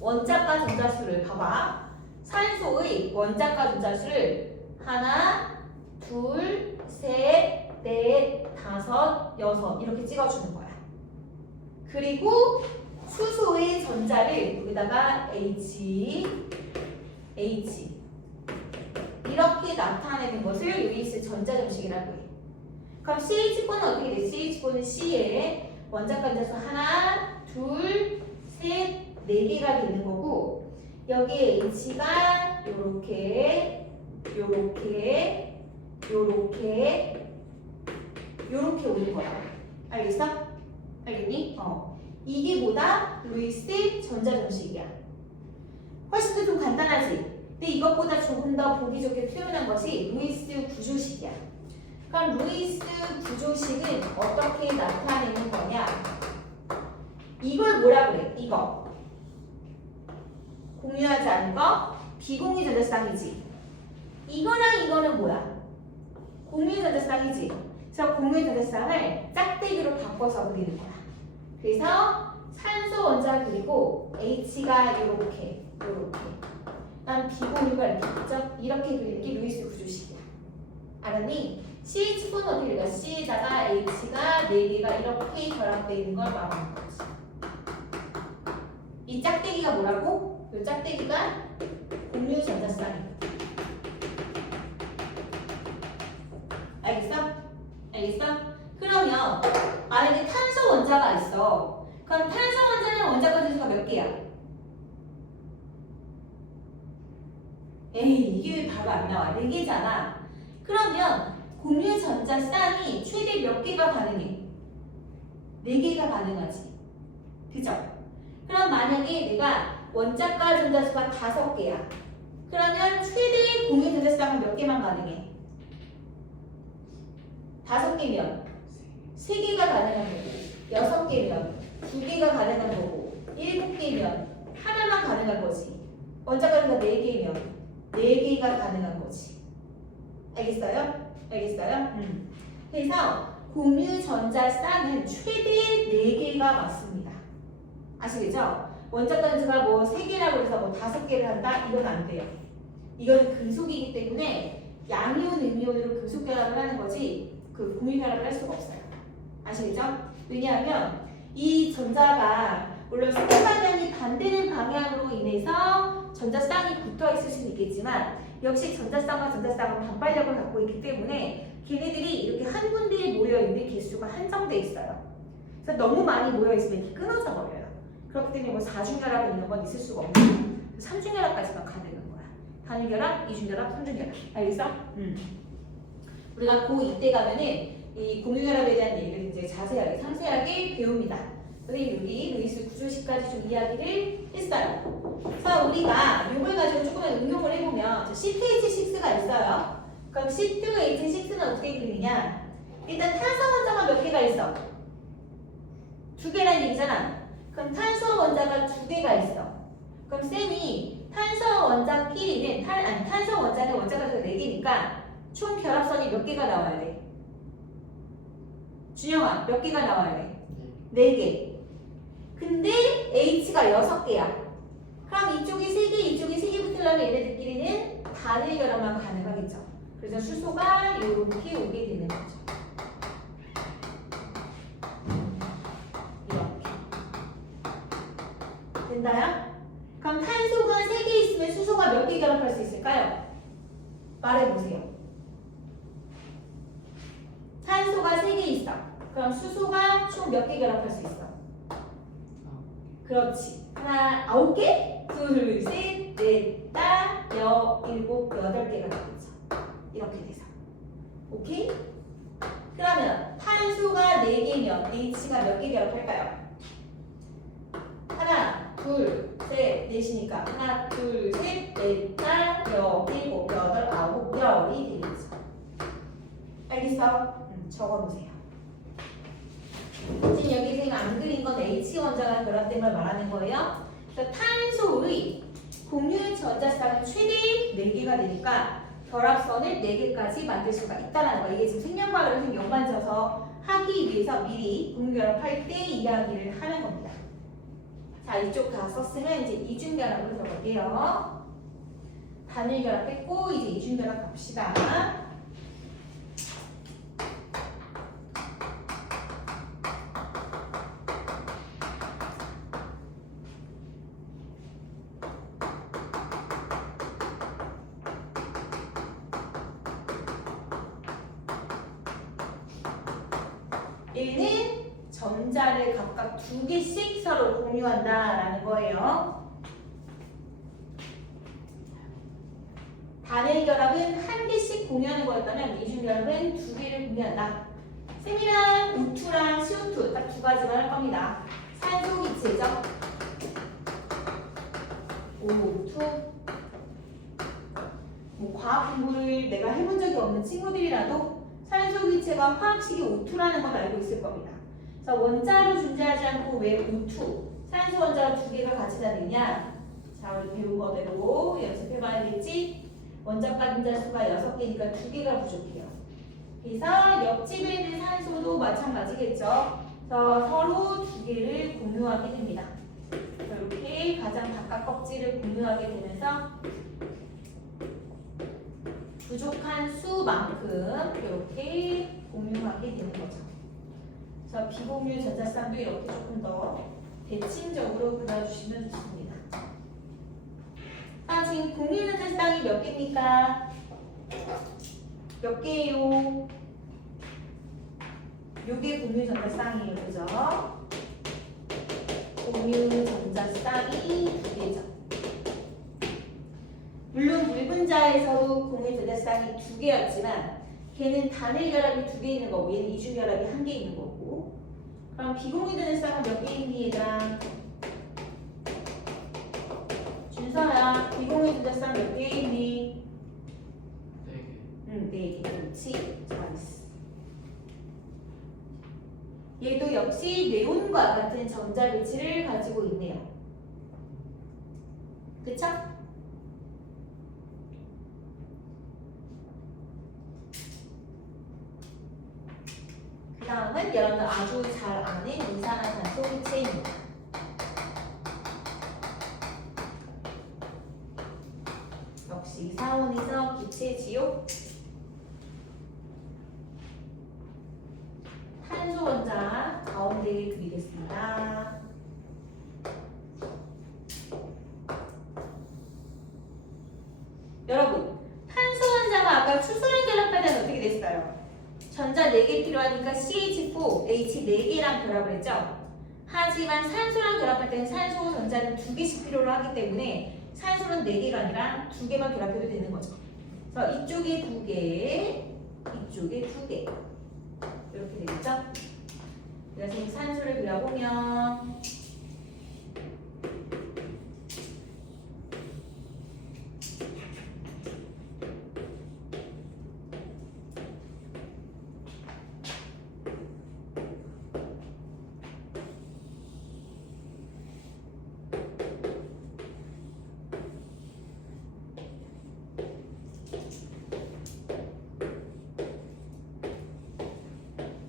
원자과 전자수를 봐봐. 산소의 원자과 전자수를 하나, 둘, 셋, 넷, 다섯, 여섯 이렇게 찍어주는 거야. 그리고 수소의 전자를 여기다가 H 이렇게 나타내는 것을 루이스 전자정식이라고 해. 그럼 CH4는 어떻게 돼? CH4는 C에 원자과 전자수 하나, 둘, 셋, 네 개가 되는 거고 여기에 H가 요렇게 오는 거야. 알겠어? 알겠니? 이게 뭐다? 루이스 전자정식이야. 훨씬 더 좀 간단하지? 근데 이것보다 조금 더 보기 좋게 표현한 것이 루이스 구조식이야. 그럼 루이스 구조식은 어떻게 나타내는 거냐? 이걸 뭐라 그래? 이거. 공유하지 않은 거 비공유 전자쌍이지. 이거랑 이거는 뭐야? 공유 전자쌍이지. 그래서 공유 전자쌍을 짝대기로 바꿔서 그리는 거야. 그래서 산소 원자 그리고 H가 이렇게. 난 비공유가 이렇게 있죠? 이렇게 그리는 게 루이스 구조식이야. 알았니? CH4는 어떻게 될까? C에다가 H가 4개가 이렇게 결합되어 있는 걸 말하는 거지. 이 짝대기가 뭐라고? 이 짝대기가 공유 전자쌍이야. 알겠어? 알겠어? 그러면 만약에 탄소 원자가 있어. 그럼 탄소 원자는 원자과 전자수가 몇 개야? 에이, 이게 왜 바로 안 나와? 4개잖아. 그러면 공유 전자쌍이 최대 몇 개가 가능해? 4개가 가능하지. 그죠? 그럼 만약에 내가 원자과 전자수가 5개야. 그러면 최대 공유 전자쌍은 몇 개만 가능해? 5개면 3개가 가능한 거고 6개면 2개가 가능한 거고 7개면 하나만 가능한 거지. 원자과 전자 4개면 4개가 가능한 거지. 알겠어요? 알겠어요? 그래서 공유 전자쌍은 최대 4개가 맞습니다. 아시겠죠? 원자과 전자가 뭐 3개라고 해서 뭐 5개를 한다? 이건 안 돼요. 이건 금속이기 때문에 양이온, 음이온으로 금속 결합을 하는 거지 그 공유 결합을 할 수가 없어요. 아시겠죠? 왜냐하면 이 전자가 물론 스피 방향이 반대는 방향으로 인해서 전자쌍이 붙어 있을 수는 있겠지만 역시 전자쌍과 전자쌍은 반발력을 갖고 있기 때문에 걔네들이 이렇게 한 군데에 모여 있는 개수가 한정돼 있어요. 그래서 너무 많이 모여 있으면 이렇게 끊어져 버려요. 그렇기 때문에 뭐 4중결합 이런 건 있을 수가 없고 3중결합까지만 가능한 거야. 단위결합, 2중결합, 3중결합. 알겠어? 우리가 고2 때 가면은 이 공유결합에 대한 얘기를 이제 자세하게 상세하게 배웁니다. 선생님 여기 루이스 구조식까지 좀 이야기를 했어요. 그래서 우리가 이걸 가지고 조금만 응용을 해보면 C2H6가 있어요. 그럼 C2H6는 어떻게 그리느냐? 일단 탄소 원자가 몇 개가 있어? 2개라는 얘기잖아. 그럼 탄소 원자가 2개가 있어. 그럼 쌤이 탄소 원자끼리는 탄소 원자는 원자가 4개니까 총 결합선이 몇 개가 나와야 돼? 준영아, 몇 개가 나와야 돼? 네. 4개. 근데 H가 6개야. 그럼 이쪽이 3개, 이쪽이 3개 붙으려면 얘네들끼리는 단일 결합만 가능하겠죠. 그래서 수소가 이렇게 오게 되는 거죠. 이렇게. 된다요? 그럼 탄소가 3개 있으면 수소가 몇 개 결합할 수 있을까요? 말해보세요. 탄소가 3개 있어. 그럼 수소가 총 몇 개 결합할 수 있어? 그렇지. 하나, 9개? 둘, 셋, 넷, 다, 여, 일곱, 8개가 되겠죠. 이렇게 돼서. 오케이? 그러면 탄소가 4개면 H가 몇 개 결합할까요? 하나, 둘, 셋, 넷이니까 하나, 둘, 셋, 넷, 다, 여, 일곱, 8, 9, 10이 되겠죠. 알겠어? 적어놓으세요. 지금 여기 지금 안 그린 건 H 원자가 결합된 걸 말하는 거예요. 그래서 탄소의 공유 전자쌍은 최대 4개가 되니까 결합선을 4개까지 만들 수가 있다는 거예요. 이게 지금 생명과학을 좀 연관져서 하기 위해서 미리 공유 결합할 때 이야기를 하는 겁니다. 자, 이쪽 다 썼으면 이제 이중 결합으로 들어갈게요. 단일 결합했고 이제 이중 결합 갑시다. 얘는 전자를 각각 2개씩 서로 공유한다라는 거예요. 단일 결합은 1개씩 공유하는 거였다면 이중 결합은 2개를 공유한다. 셈이랑 우투랑 CO2 딱 2가지만 할 겁니다. 산소 기체죠. O2. 뭐 과학 공부를 내가 해본 적이 없는 친구들이라도 산소 기체가 화학식이 O2라는 걸 알고 있을 겁니다. 그래서 원자로 존재하지 않고 왜 O2, 산소 원자가 2개가 같이 다니냐? 자, 우리 배운 거대로 연습해봐야겠지? 원자과 분자 수가 6개니까 2개가 부족해요. 그래서 옆집에 있는 산소도 마찬가지겠죠. 그래서 서로 2개를 공유하게 됩니다. 이렇게 가장 바깥 껍질을 공유하게 되면서 부족한 수만큼 이렇게 공유하게 되는 거죠. 자, 비공유 전자쌍도 이렇게 조금 더 대칭적으로 그려주시면 좋습니다. 아, 지금 공유 전자쌍이 몇 개입니까? 몇 개예요? 요게 공유 전자쌍이에요, 그죠? 공유 전자쌍이 2개죠. 물론 물분자에서도 공유 전자쌍이 2개였지만 걔는 단일 결합이 2개 있는 거고 얘는 이중 결합이 1개 있는 거고. 그럼 비공유 전자쌍은 몇 개 있니 얘들아? 준서야, 비공유 전자쌍 몇 개 있니? 4개. 4개. 그렇지. 잘했어. 얘도 역시 네온과 같은 전자 배치를 가지고 있네요. 그쵸? 그 다음은 여러분 아주 잘 아는 이산화탄소 기체입니다. 역시 사원에서 기체지요. 탄소 원자 가운데에 그리겠습니다. 여러분, 탄소 원자가 아까 수소랑 결합할 때는 어떻게 됐어요? 전자 4개 필요하니까 CH4, H 4개랑 결합을 했죠? 하지만 산소랑 결합할 때는 산소 전자는 2개씩 필요로 하기 때문에 산소는 4개가 아니라 2개만 결합해도 되는 거죠. 그래서 이쪽에 2개, 이쪽에 2개. 이렇게 되겠죠? 그래서 이 산소를 그려보면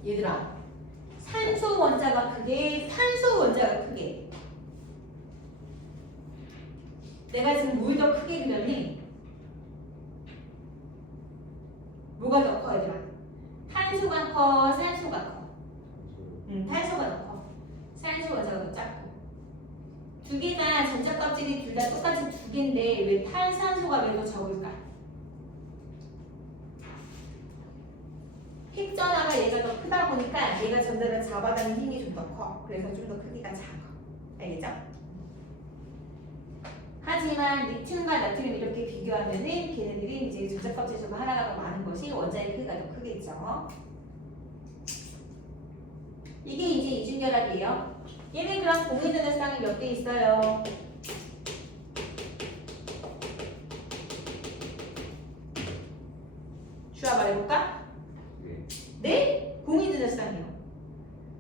얘들아, 산소 원자가 크게, 탄소 원자가 크게. 내가 지금 뭘 더 크게 그렸니? 뭐가 더 커, 얘들아? 탄소가 커, 산소가 커? 탄소가 더 커. 산소 원자가 더 작고. 두 개가 전자 껍질이 둘 다 똑같이 두 개인데 왜 탄산소가 왜 더 적을까? 핵전화가 얘가 더 크다 보니까 얘가 전자를 잡아가는 힘이 좀 더 커. 그래서 좀 더 크기가 작아. 알겠죠? 하지만 리튬과 나트륨 이렇게 비교하면은 걔네들이 이제 전자 껍질 중 하나가 더 많은 것이 원자의 크기가 더 크겠죠. 이게 이제 이중결합이에요. 얘는 그럼 공유전자쌍이 몇 개 있어요? 주아 말해볼까? 네? 공유전자쌍이요.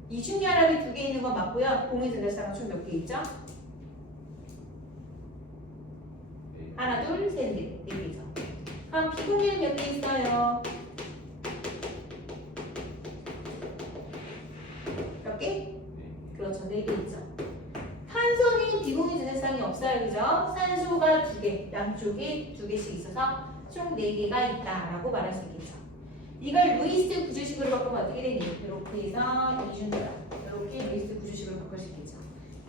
이중결합이 2개 있는 건 맞고요. 공유전자쌍은 총 몇 개 있죠? 하나, 둘, 셋, 넷. 4개죠. 그럼 비공유는 몇 개 있어요? 몇 개? 그렇죠. 4개 있죠. 탄소는 비공유전자쌍이 없어요. 그죠? 산소가 2개, 양쪽에 2개씩 있어서 총 4개가 있다라고 말할 수 있겠죠. 이걸 루이스 구조식으로 바꾸면 어떻게 되니? 이렇게 해서 이중결합. 이렇게 루이스 구조식으로 바꿀 수 있겠죠.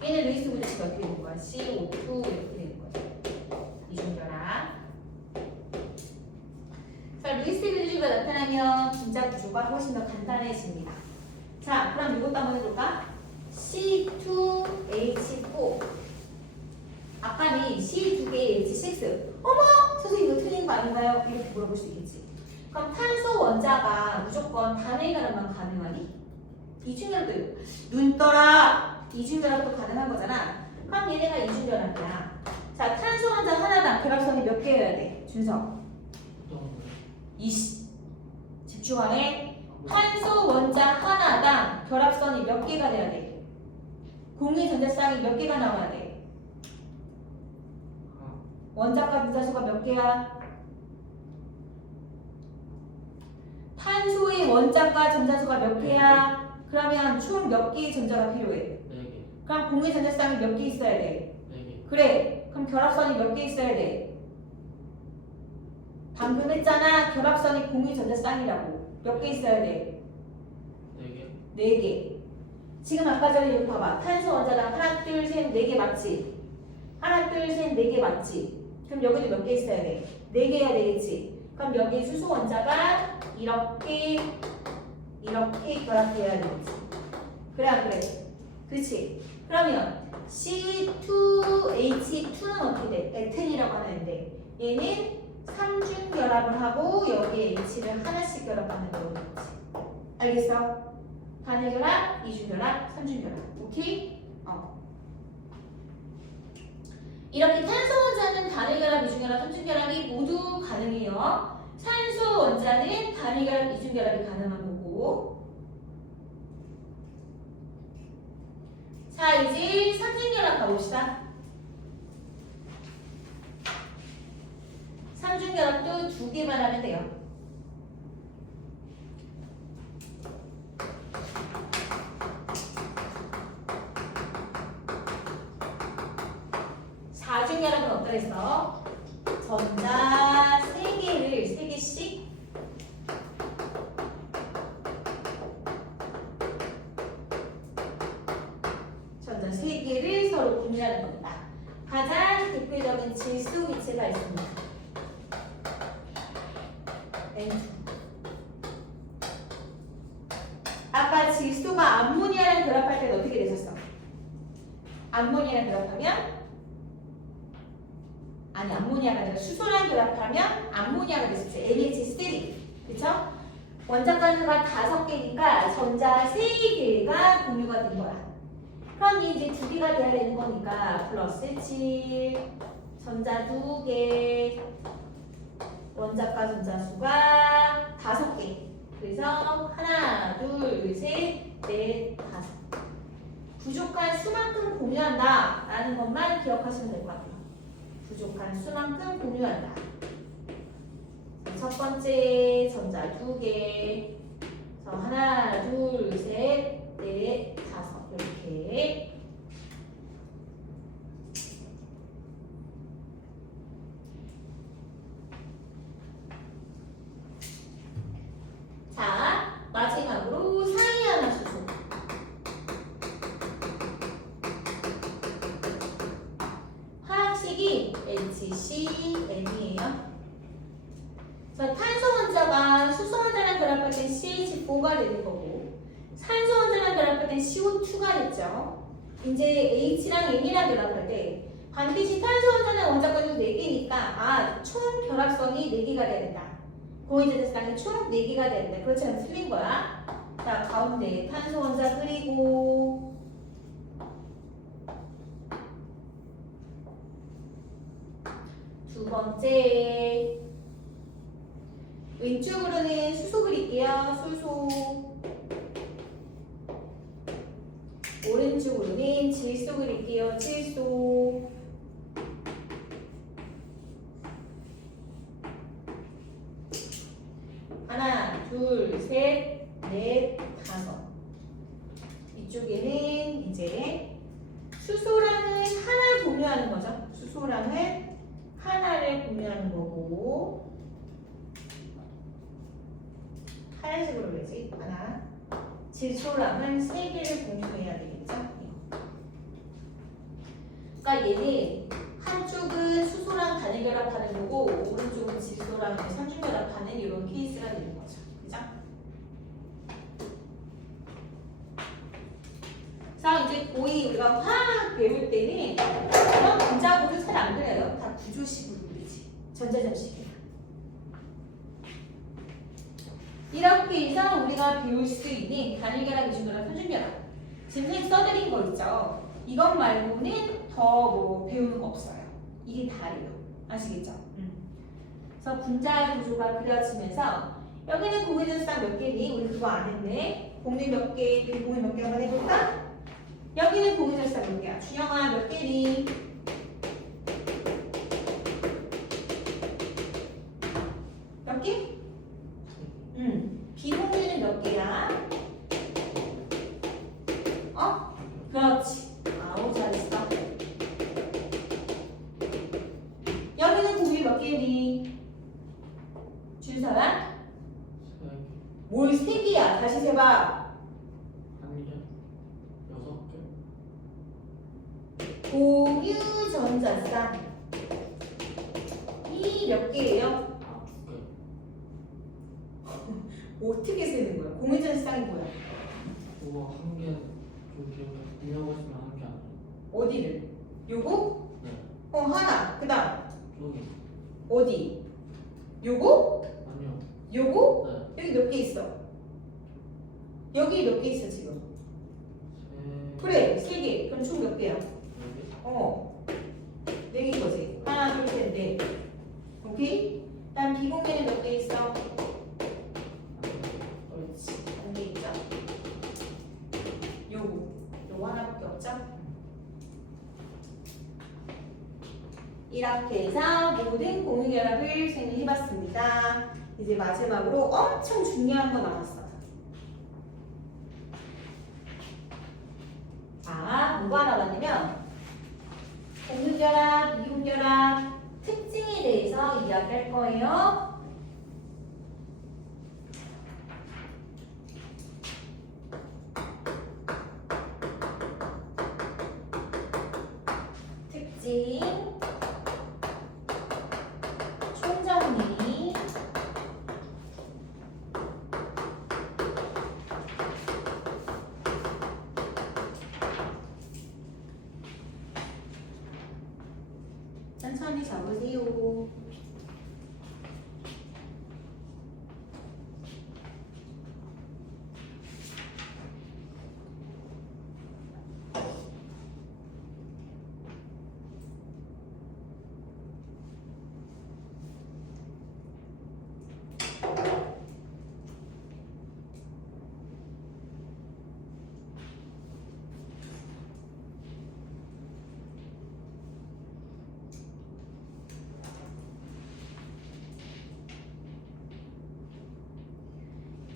얘는 루이스 구조식이 어떻게 되는 거야? CO2 이렇게 되는 거죠. 이중결합. 자, 루이스 구조식으로 나타나면 분자 구조가 훨씬 더 간단해집니다. 자, 그럼 이것도 한번 해볼까? C2H4. 아까는 C2H6. 어머! 선생님 이거 틀린 거 아닌가요? 이렇게 물어볼 수 있겠지. 그럼 탄소 원자가 무조건 단일 결합만 가능하니? 이중결합도 눈 떠라! 이중결합도 가능한 거잖아. 그럼 얘네가 이중결합이야. 자, 탄소 원자 하나당 결합선이 몇 개여야 돼? 준석. 이씨. 집중하네. 탄소 원자 하나당 결합선이 몇 개가 돼야 돼? 공유전자쌍이 몇 개가 나와야 돼? 원자과 분자수가 몇 개야? 탄소의 원자과 전자수가 몇 개야? 그러면 총 몇 개의 전자가 필요해? 4개. 그럼 공유전자쌍이 몇 개 있어야 돼? 4개. 그래. 그럼 결합선이 몇 개 있어야 돼? 방금 했잖아. 결합선이 공유전자쌍이라고. 몇 개 있어야 돼? 4개. 4개. 지금 아까 전에 여기 봐봐. 탄소 원자당 하나, 둘, 셋, 4개 맞지? 하나, 둘, 셋, 4개 맞지? 그럼 여기도 몇 개 있어야 돼? 4개야 되겠지? 그럼 여기 수소 원자가 이렇게 결합돼야 되겠지? 그래 안 그래? 그렇지? 그러면 C2H2는 어떻게 돼? 에텐이라고 하는데 얘는 3중 결합을 하고 여기에 H를 하나씩 결합하는 거겠지? 알겠어? 단일 결합, 이중 결합, 삼중 결합. 오케이? 이렇게 탄소 원자는 단일 결합, 이중 결합, 삼중 결합이 모두 가능해요. 산소 원자는 단일 결합, 이중 결합이 가능한 거고. 자, 이제 삼중 결합 가봅시다. 삼중 결합도 2개만 하면 돼요. 사중결합은 어떠 했어? 전자 3개씩 전자 3개를 서로 분리하는 겁니다. 가장 대표적인 질소 위치가 있습니다. N2. 아까 질소가 암모니아랑 결합할 때는 어떻게 되셨어? 암모니아랑 결합하면 아니 암모니아가 아니라 수소랑 결합하면 암모니아가 됐었지. NH3. 그쵸? 원자관수가 5개니까 전자 3개가 공유가 된 거야. 그럼 이제 2개가 돼야 되는 거니까 플러스 7 전자 2개 원자과 전자수가 5개. 그래서 하나, 둘, 셋, 넷, 5. 부족한 수만큼 공유한다 라는 것만 기억하시면 될 것 같아요. 부족한 수만큼 공유한다. 첫 번째 전자 2개. 하나, 둘, 셋, 넷, CCN이에요. 자, 탄소 원자가 수소 원자랑 결합할 땐 CH4가 되는 거고, 산소 원자랑 결합할 땐 CO2가 됐죠. 이제 H랑 N이랑 결합할 때 반드시 탄소 원자는 원자권수 4개니까 총 결합선이 4개가 돼야 된다. 공인제대상이 총 4개가 돼야 된다. 그렇지 않으면 틀린 거야. 자, 가운데 탄소 원자 그리고 두 번째 왼쪽으로는 수소 그릴게요. 수소. 오른쪽으로는 질소 그릴게요. 질소. 하나, 둘, 셋, 넷, 다섯. 이쪽에는 이제 수소랑은 하나 공유하는 거죠. 수소랑은 하나를 공유하는 거고, 하얀색으로 그러지? 하나. 질소랑은 3개를 공유해야 되겠죠? 그러니까 얘는 한쪽은 수소랑 단일 결합하는 거고, 오른쪽은 질소랑 삼중 결합하는 이런 케이스가 되는 거죠. 그죠? 자, 이제 거의 우리가 화학 배울 때는 그런 분자구도 잘 안 그려요. 다 구조식으로 그리지. 전자점식이야. 이렇게 해서 우리가 배울 수 있는 단일결합, 이중결합, 삼중결합. 지금 써드린 거 있죠? 이것 말고는 더 뭐 배우는 거 없어요. 이게 다예요. 아시겠죠? 그래서 분자 구조가 그려지면서 여기는 공유전수당 몇 개니? 우리 그거 안 했네. 공유 몇 개, 공유 몇 개 한번 해볼까? 여기는 공유전수당 몇 개야? 준영아 몇 개니? 몇 개? 비공유는 몇 개야? 그렇지. 아우 잘했어. 여기는 공유 몇 개니? 준서야? 뭘 3개야? 다시 세봐. 아니요. 6개. 공유전자쌍 이 몇 개예요? 2개. 어떻게 세는 거야? 공유전자쌍이 뭐야? 우와, 한 개, 두 개, 분명하시면 한 개 아니에요? 어디를? 요거? 네. 하나. 그 다음 저기. 어디? 요거? 아니요. 요거? 네. 여기 몇 개 있어? 여기 몇 개 있어 지금? 세. 그래 3개. 그럼 총 몇 개야? 4개. 4개인 거지. 하나 둘 셋 넷. 오케이? 다음 비공유는 몇 개 있어? 그렇지. 한 개 있죠? 요거 하나밖에 없죠? 이렇게 해서 모든 공유결합을 정리해봤습니다. 이제 마지막으로 엄청 중요한 거 남았어. 자, 뭐가 남았냐면 공유결합, 이온결합 특징에 대해서 이야기할 거예요. 특징, 총정리, 천천히 적으세요.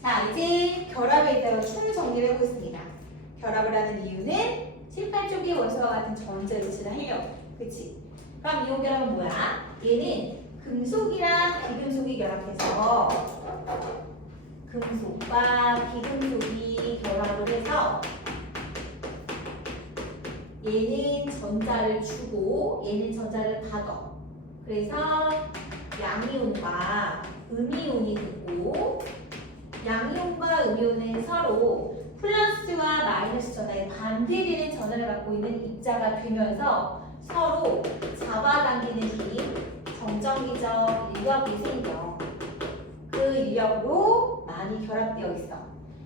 자, 이제 결합에 대한 총 정리를 해보겠습니다. 결합을 하는 이유는 7, 8쪽의 원소와 같은 전자 유치를 하려고. 그치? 그럼 이온 결합은 뭐야? 얘는 금속이랑 비금속이 결합해서 금속과 비금속이 결합을 해서 얘는 전자를 주고 얘는 전자를 받아. 그래서 양이온과 음이온이 되고 양이온과 음이온은 서로 플러스와 마이너스 전하에 반대되는 전하를 갖고 있는 입자가 되면서 서로 잡아당기는 힘, 정전기적 인력이 생겨. 그 인력으로 많이 결합되어 있어.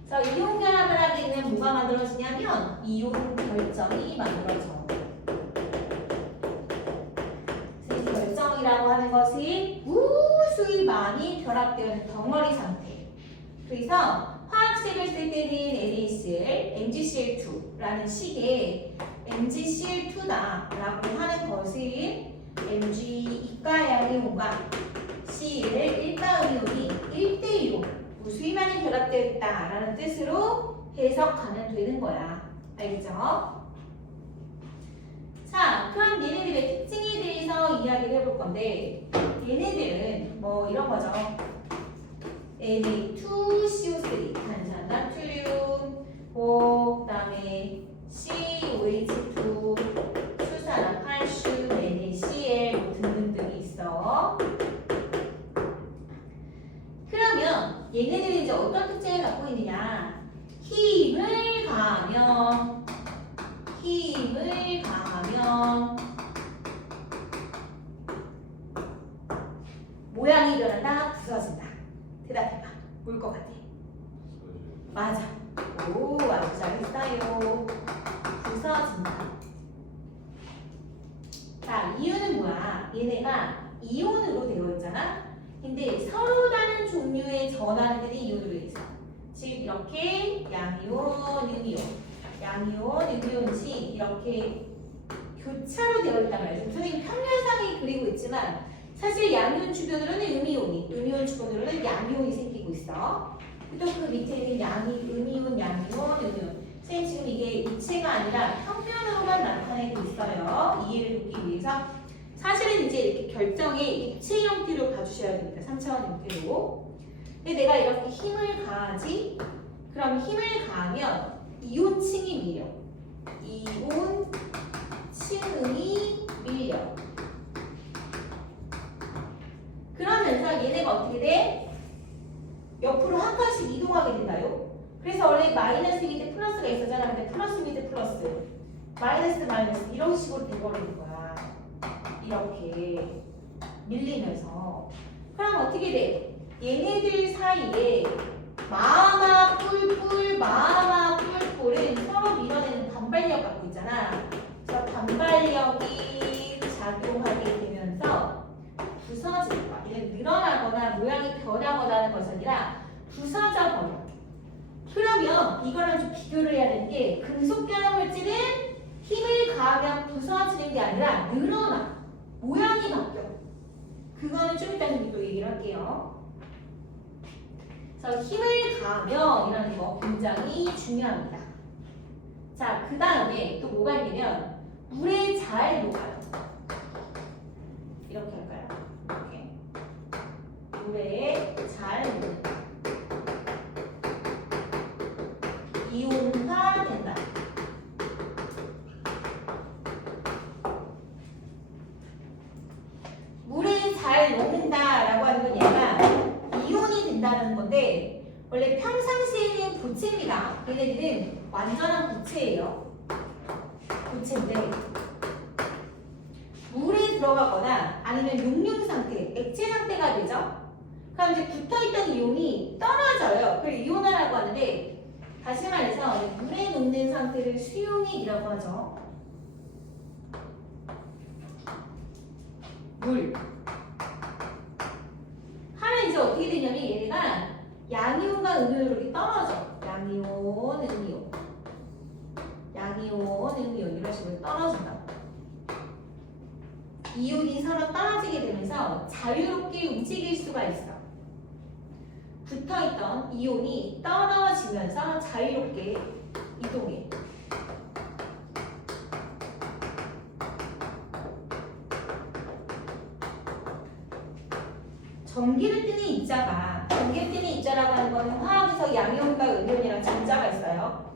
그래서 이온 결합을 하게 되면 뭐가 만들어지냐면 이온 결정이 만들어져. 이 결정이라고 하는 것이 무수히 많이 결합되어 있는 덩어리 상태. 그래서 화학식을 쓸 때는 NaCl, MgCl2라는 식의 MgCl2다라고 하는 것은 Mg 2가 양이온과 Cl 1가 음이온이 1대2로 무수히 많이 결합되어 있다라는 뜻으로 해석하면 되는 거야. 알겠죠? 자, 그럼 얘네들의 특징에 대해서 이야기를 해볼 건데 얘네들은 뭐 이런 거죠. Na2CO3 탄산 나트륨, 그 다음에 COH2 수산화 칼슘, NaCl 뭐 등등등이 있어. 그러면 얘네들이 이제 어떤 특징을 갖고 있느냐? 힘을 가하면 모양이 변한다, 부서진다. 대답해봐. 뭘 것 같아? 맞아. 오, 아주 잘했어요. 부서진다. 자, 이유는 뭐야? 얘네가 이온으로 되어 있잖아. 근데 서로 다른 종류의 전하들이 이온으로 되어 있어. 즉 이렇게 양이온, 음이온, 양이온, 음이온이 이렇게 교차로 되어 있단 말이죠. 선생님 평면상에 그리고 있지만 사실 양이온 주변으로는 음이온이, 음이온 주변으로는 양이온이 생기고 있어. 또 그 밑에 있는 음이온, 양이온, 음이온. 선생님 지금 이게 입체가 아니라 평면으로만 나타내고 있어요. 이해를 돕기 위해서. 사실은 이제 이렇게 결정의 입체 형태로 봐주셔야 됩니다. 3차원 형태로. 근데 내가 이렇게 힘을 가하지? 그럼 힘을 가하면 이온층이 밀려. 이온층이 밀려. 그러면서 얘네가 어떻게 돼? 옆으로 한 칸씩 이동하게 된다요. 그래서 원래 마이너스 밑에 플러스가 있었잖아. 근데 플러스 밑에 플러스, 마이너스 마이너스 이런 식으로 돼버리는 거야. 이렇게 밀리면서. 그럼 어떻게 돼? 얘네들 사이에 마마 뿔뿔은 서로 밀어내는 반발력 갖고 있잖아. 그래서 반발력이 작용하게 되면서 부서지는 거야. 이게 늘어나거나 모양이 변하거나 하는 것이 아니라 부서져 버려. 그러면 이거랑 좀 비교를 해야 되는 게 금속결합 물질은 힘을 가하면 부서지는 게 아니라 늘어나. 모양이 바뀌어. 그거는 좀 이따 또 얘기를 할게요. 그래서 힘을 가하면 이라는 거 굉장히 중요합니다. 자, 그 다음에 또 뭐가 있냐면 물에 잘 녹아요. 이렇게 할까요? 이렇게. 물에 잘 녹는다. 이온화 된다. 물에 잘 녹는다라고 하는 건 얘가 이온이 된다는 건데 원래 평상시에는 고체입니다. 얘네들은 완전한 고체예요. 고체인데 물에 들어가거나 아니면 용융 상태, 액체 상태가 되죠. 그럼 이제 붙어있던 이온이 떨어져요. 그걸 이온화라고 하는데 다시 말해서 물에 녹는 상태를 수용액이라고 하죠. 물. 하면 이제 어떻게 되냐면 얘가 양이온과 음이온으로 이렇게 떨어져. 양이온, 음이온. 양이온, 음이온 이런 식으로 떨어진다. 이온이 서로 떨어지게 되면서 자유롭게 움직일 수가 있어. 붙어있던 이온이 떨어지면서 자유롭게 이동해. 전기를 띠는 입자가, 전기를 띠는 입자라고 하는 거는 화학에서 양이온과 음이온이랑 전자가 있어요.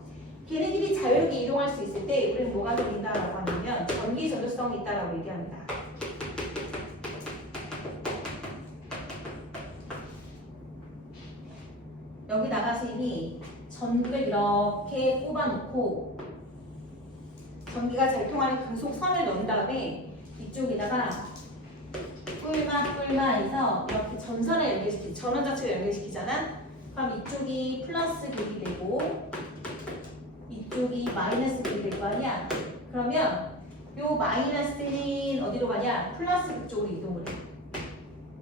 걔네들이 자유롭게 이동할 수 있을 때 우리는 뭐가 생긴다라고 하냐면 전기 전도성이 있다라고 얘기합니다. 여기다가 선생님이 전구를 이렇게 꼽아놓고 전기가 잘 통하는 금속선을 넣은 다음에 이쪽에다가 꿀마 해서 이렇게 전선을 연결시키지, 전원 자체를 연결시키잖아. 그럼 이쪽이 플러스 극이 되고 이쪽이 마이너스 극이 될 거 아니야. 그러면 요 마이너스는 어디로 가냐? 플러스 극 쪽으로 이동을 해.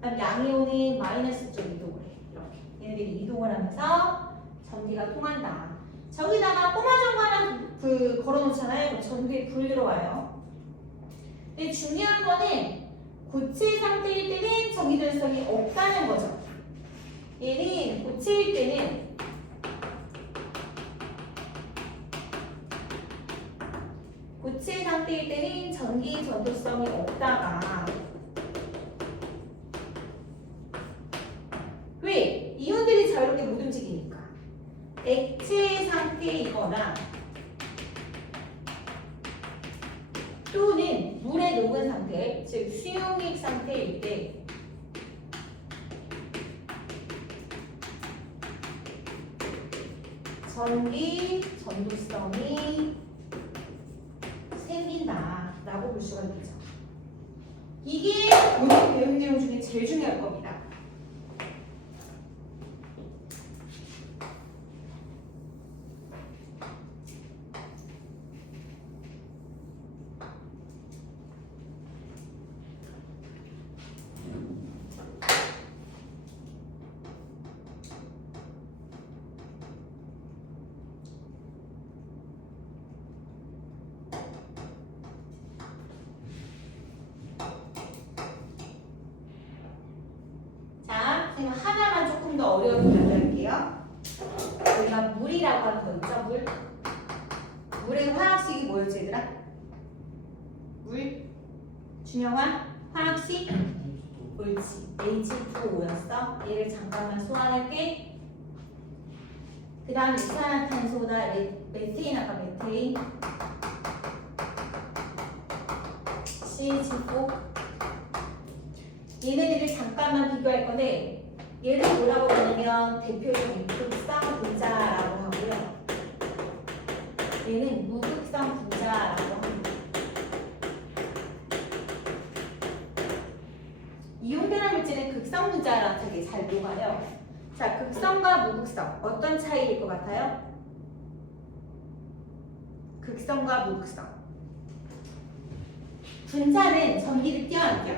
그다음 양이온은 마이너스 쪽으로 이동을 해. 이렇게 얘네들이 이동을 하면서 전기가 통한다. 저기다가 꼬마 전구 하나 걸어놓잖아요. 그럼 전구에 불 들어와요. 근데 중요한 거는 고체 상태일 때는 전기 전성이 없다는 거죠. 얘는 고체일 때는 고체 상태일 때는 전기 전도성이 없다가 왜? 이온들이 자유롭게 못 움직이니까. 액체 상태이거나 또는 물에 녹은 상태, 즉 수용액 상태일 때 전기 전도성이 생긴다라고 볼 수가 있죠. 이게 오늘 배운 내용 중에 제일 중요할 겁니다. 하나만 조금 더 어려운 거 만들게요. 우리가 물이라고 하는 거 있죠? 물. 물의 화학식이 뭐였지 얘들아? 물. 준영아, 화학식? 옳지. H2O였어. 얘를 잠깐만 소환할게. 그 다음 이산화탄소나 메테인 아까 메테인 CH4 얘네들을 잠깐만 비교할 건데 얘를 뭐라고 하냐면 대표적인 극성 분자라고 하고요. 얘는 무극성 분자라고 합니다. 이온 변화 물질은 극성 분자랑 되게 잘 녹아요. 자, 극성과 무극성 어떤 차이일 것 같아요? 극성과 무극성. 분자는 전기를 띄어안겨.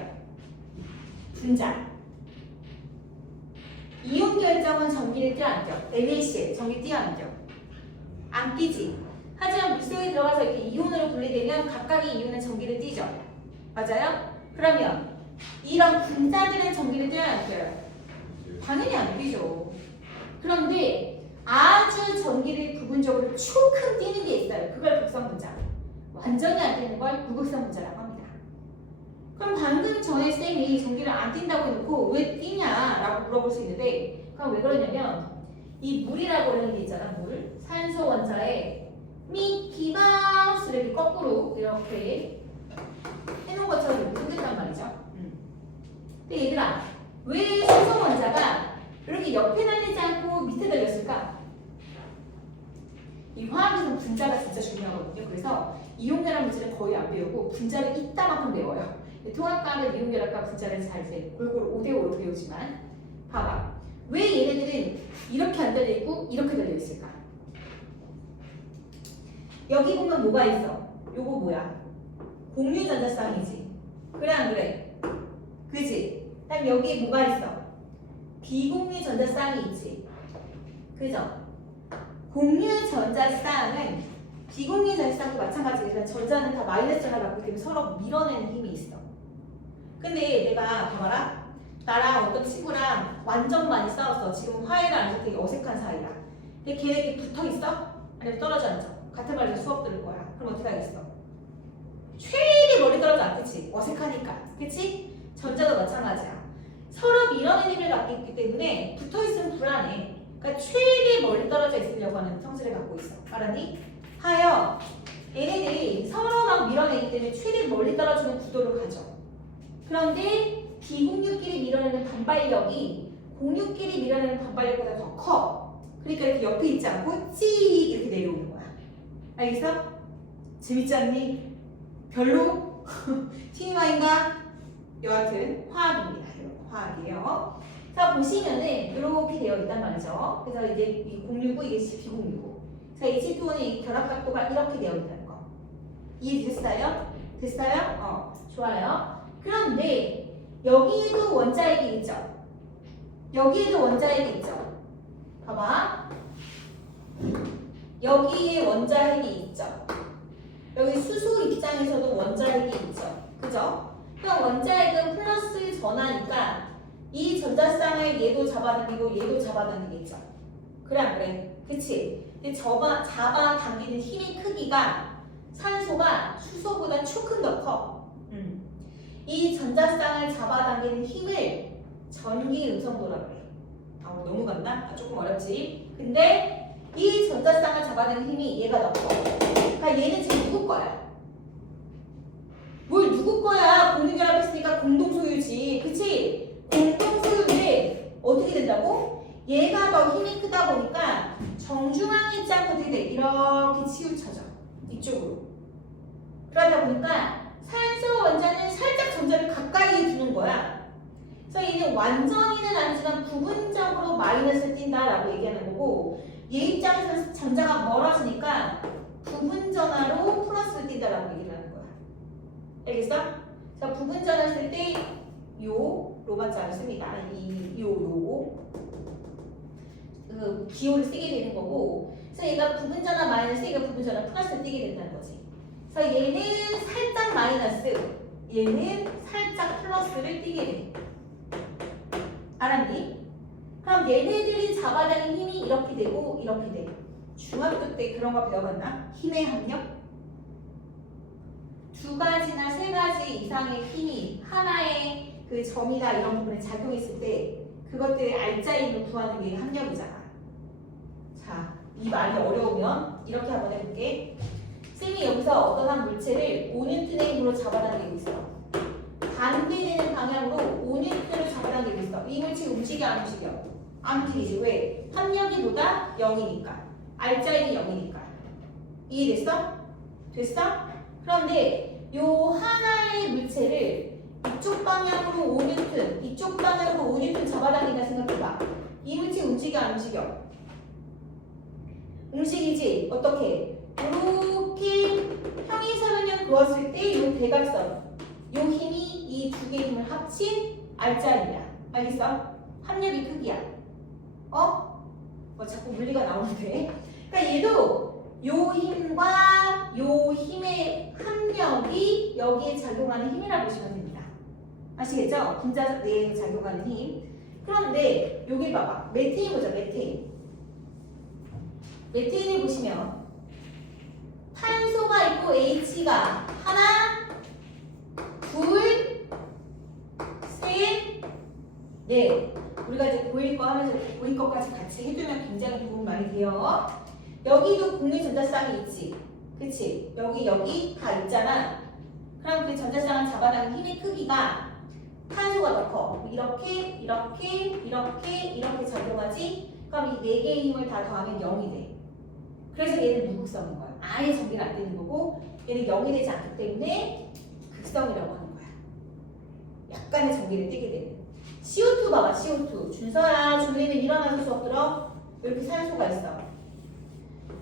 분자. 이온 결정은 전기를 띄어안겨. NaCl 전기 띄어안겨. 안 끼지. 하지만 물속에 들어가서 이렇게 이온으로 분리되면 각각의 이온은 전기를 띄죠. 맞아요? 그러면 이런 분자들은 전기를 띄어안겨요. 당연히 안 띄죠. 그런데 아주 전기를 부분적으로 조금 띄는 게 있어요. 그걸 극성 분자. 완전히 안 띄는 걸 무극성 분자라고 합니다. 그럼 방금 전에 쌤이 전기를 안 띈다고 해놓고 왜 띄냐라고 물어볼 수 있는데 그럼 왜 그러냐면 이 물이라고 하는 게 있잖아. 물. 산소 원자에 미키마우스를 이렇게 거꾸로 이렇게 해놓은 것처럼 이렇게 생겼단 말이죠. 근데 얘들아 왜 산소 원자가 이렇게 옆에 달리지 않고 밑에 달렸을까? 이 화학에서는 분자가 진짜 중요하거든요. 그래서 이온결합 물질은 거의 안 배우고 분자를 이따만큼 배워요. 통합과학은 이온결합과 분자를 잘 골고루 5대5로 배우지만 봐봐. 왜 얘네들은 이렇게 안 달려있고 이렇게 달려있을까? 여기 보면 뭐가 있어? 요거 뭐야? 공유전자쌍이지. 그래 안 그래? 그지? 그다음 여기에 뭐가 있어? 비공유전자쌍이 있지. 그죠? 공유전자쌍은 비공유전자쌍도 마찬가지지만 전자는 다 마이너스 전화 갖고 있기 때문에 서로 밀어내는 힘이 있어. 근데 내가 봐봐라. 나랑 어떤 친구랑 완전 많이 싸웠어. 지금 화해를 안 해서 되게 어색한 사이야. 근데 걔네들이 붙어 있어? 아니면 떨어져 앉아? 같은 말로 수업 들을 거야. 그럼 어떻게 하겠어? 최대 멀리 떨어져 앉겠지. 어색하니까. 그치? 전자도 마찬가지야. 서로 밀어내는 힘을 갖고 있기 때문에 붙어 있으면 불안해. 그러니까 최대 멀리 떨어져 있으려고 하는 성질을 갖고 있어. 알았니? 하여 얘네들이 서로 막 밀어내기 때문에 최대 멀리 떨어지는 구도를 가져. 그런데 비공유끼리 밀어내는 반발력이 공유끼리 밀어내는 반발력보다 더 커. 그러니까 이렇게 옆에 있지 않고 찌 이렇게 내려오는 거야. 알겠어? 재밌지 않니? 별로? TMI인가? 여하튼 화학입니다. 화학이에요. 자, 보시면은 이렇게 되어 있단 말이죠. 그래서 이제 이 069 이게 B069. 자, H2O는 이 결합 각도가 이렇게 되어 있다는 거. 이해됐어요? 됐어요? 좋아요. 그런데 여기에도 원자핵이 있죠. 여기에도 원자핵이 있죠. 봐봐. 여기에 원자핵이 있죠. 여기 수소 입장에서도 원자핵이 있죠. 그죠? 그럼 원자핵은 플러스 전하니까 이 전자쌍을 얘도 잡아당기고 얘도 잡아당기겠죠. 그래 안 그래? 그치? 잡아당기는 힘의 크기가 산소가 수소보다 조금 더 커. 이 전자쌍을 잡아당기는 힘을 전기 음성도라고 그래. 너무 갔나? 조금 어렵지? 근데 이 전자쌍을 잡아당기는 힘이 얘가 더 커. 그러니까 얘는 지금 누구 거야? 뭘 누구 거야? 공동결합했으니까 공동소유지. 그치? 공동소유인데 어떻게 된다고? 얘가 더 힘이 크다 보니까 정중앙에 있지 않고 어떻게 돼? 이렇게 치우쳐져. 이쪽으로. 그러다 보니까 산소 원자는 살짝 전자를 가까이 두는 거야. 그래서 얘는 완전히는 아니지만 부분적으로 마이너스를 띈다라고 얘기하는 거고 얘 입장에서 전자가 멀어지니까 부분 전화로 플러스를 띈다라고 얘기를 하는 거야. 알겠어? 자, 부분 전화를 쓸 때 요 로마자를 씁니다. 요 요거 기호를 쓰게 되는 거고, 그래서 얘가 부분 전화 마이너스, 얘가 부분 전화 플러스를 띄게 된다는 거지. 그래서 얘는 살짝 마이너스, 얘는 살짝 플러스를 띄게 돼. 알았니? 그럼 얘네들이 잡아당긴 힘이 이렇게 되고 이렇게 돼. 중학교 때 그런 거 배워봤나? 힘의 합력? 두 가지나 세 가지 이상의 힘이 하나의 그 점이나 이런 부분에 작용했을 때 그것들의 알짜임을 구하는 게 합력이잖아. 자, 이 말이 어려우면 이렇게 한번 해볼게. 쌤이 여기서 어떤 한 물체를 5N의 힘으로 잡아당기고 있어. 반대되는 방향으로 5N으로 잡아당기고 있어. 이 물체 움직여 안 움직여? 안 움직이지. 왜? 합력이보다 0이니까. 알짜임이 0이니까. 이해됐어? 됐어? 그런데 요 하나의 물체를 이쪽 방향으로 5N, 이쪽 방향으로 5N 잡아당긴다 생각해봐. 이 물체 움직여 안 움직여? 움직이지? 어떻게? 이렇게 평행사변형 그었을 때 이 대각선, 이 힘이 이 두 개의 힘을 합친 알짜임이야. 알겠어? 합력이 크기야. 자꾸 물리가 나오는데. 그러니까 얘도 요 힘과 요 힘의 합력이 여기에 작용하는 힘이라고 보시면 됩니다. 아시겠죠? 분자 내에 작용하는 힘. 그런데 여기 봐봐. 메테인 보자. 메테인을 보시면 탄소가 있고 H가 하나, 둘, 셋, 넷. 우리가 이제 고일 거 하면서 고일 것까지 같이 해두면 굉장히 도움 많이 돼요. 여기도 공유 전자쌍이 있지. 그치? 여기 다 있잖아. 그럼 그 전자쌍을 잡아당긴 힘의 크기가 탄소가 더 커. 이렇게 작용하지? 그럼 이 네 개의 힘을 다 더하면 0이 돼. 그래서 얘는 무극성인 거야. 아예 전개가 안 되는 거고, 얘는 0이 되지 않기 때문에 극성이라고 하는 거야. 약간의 전개를 띄게 되는. CO2 봐봐, CO2. 준서야, 준이는 일어나서 수업 들어. 이렇게 산소가 있어.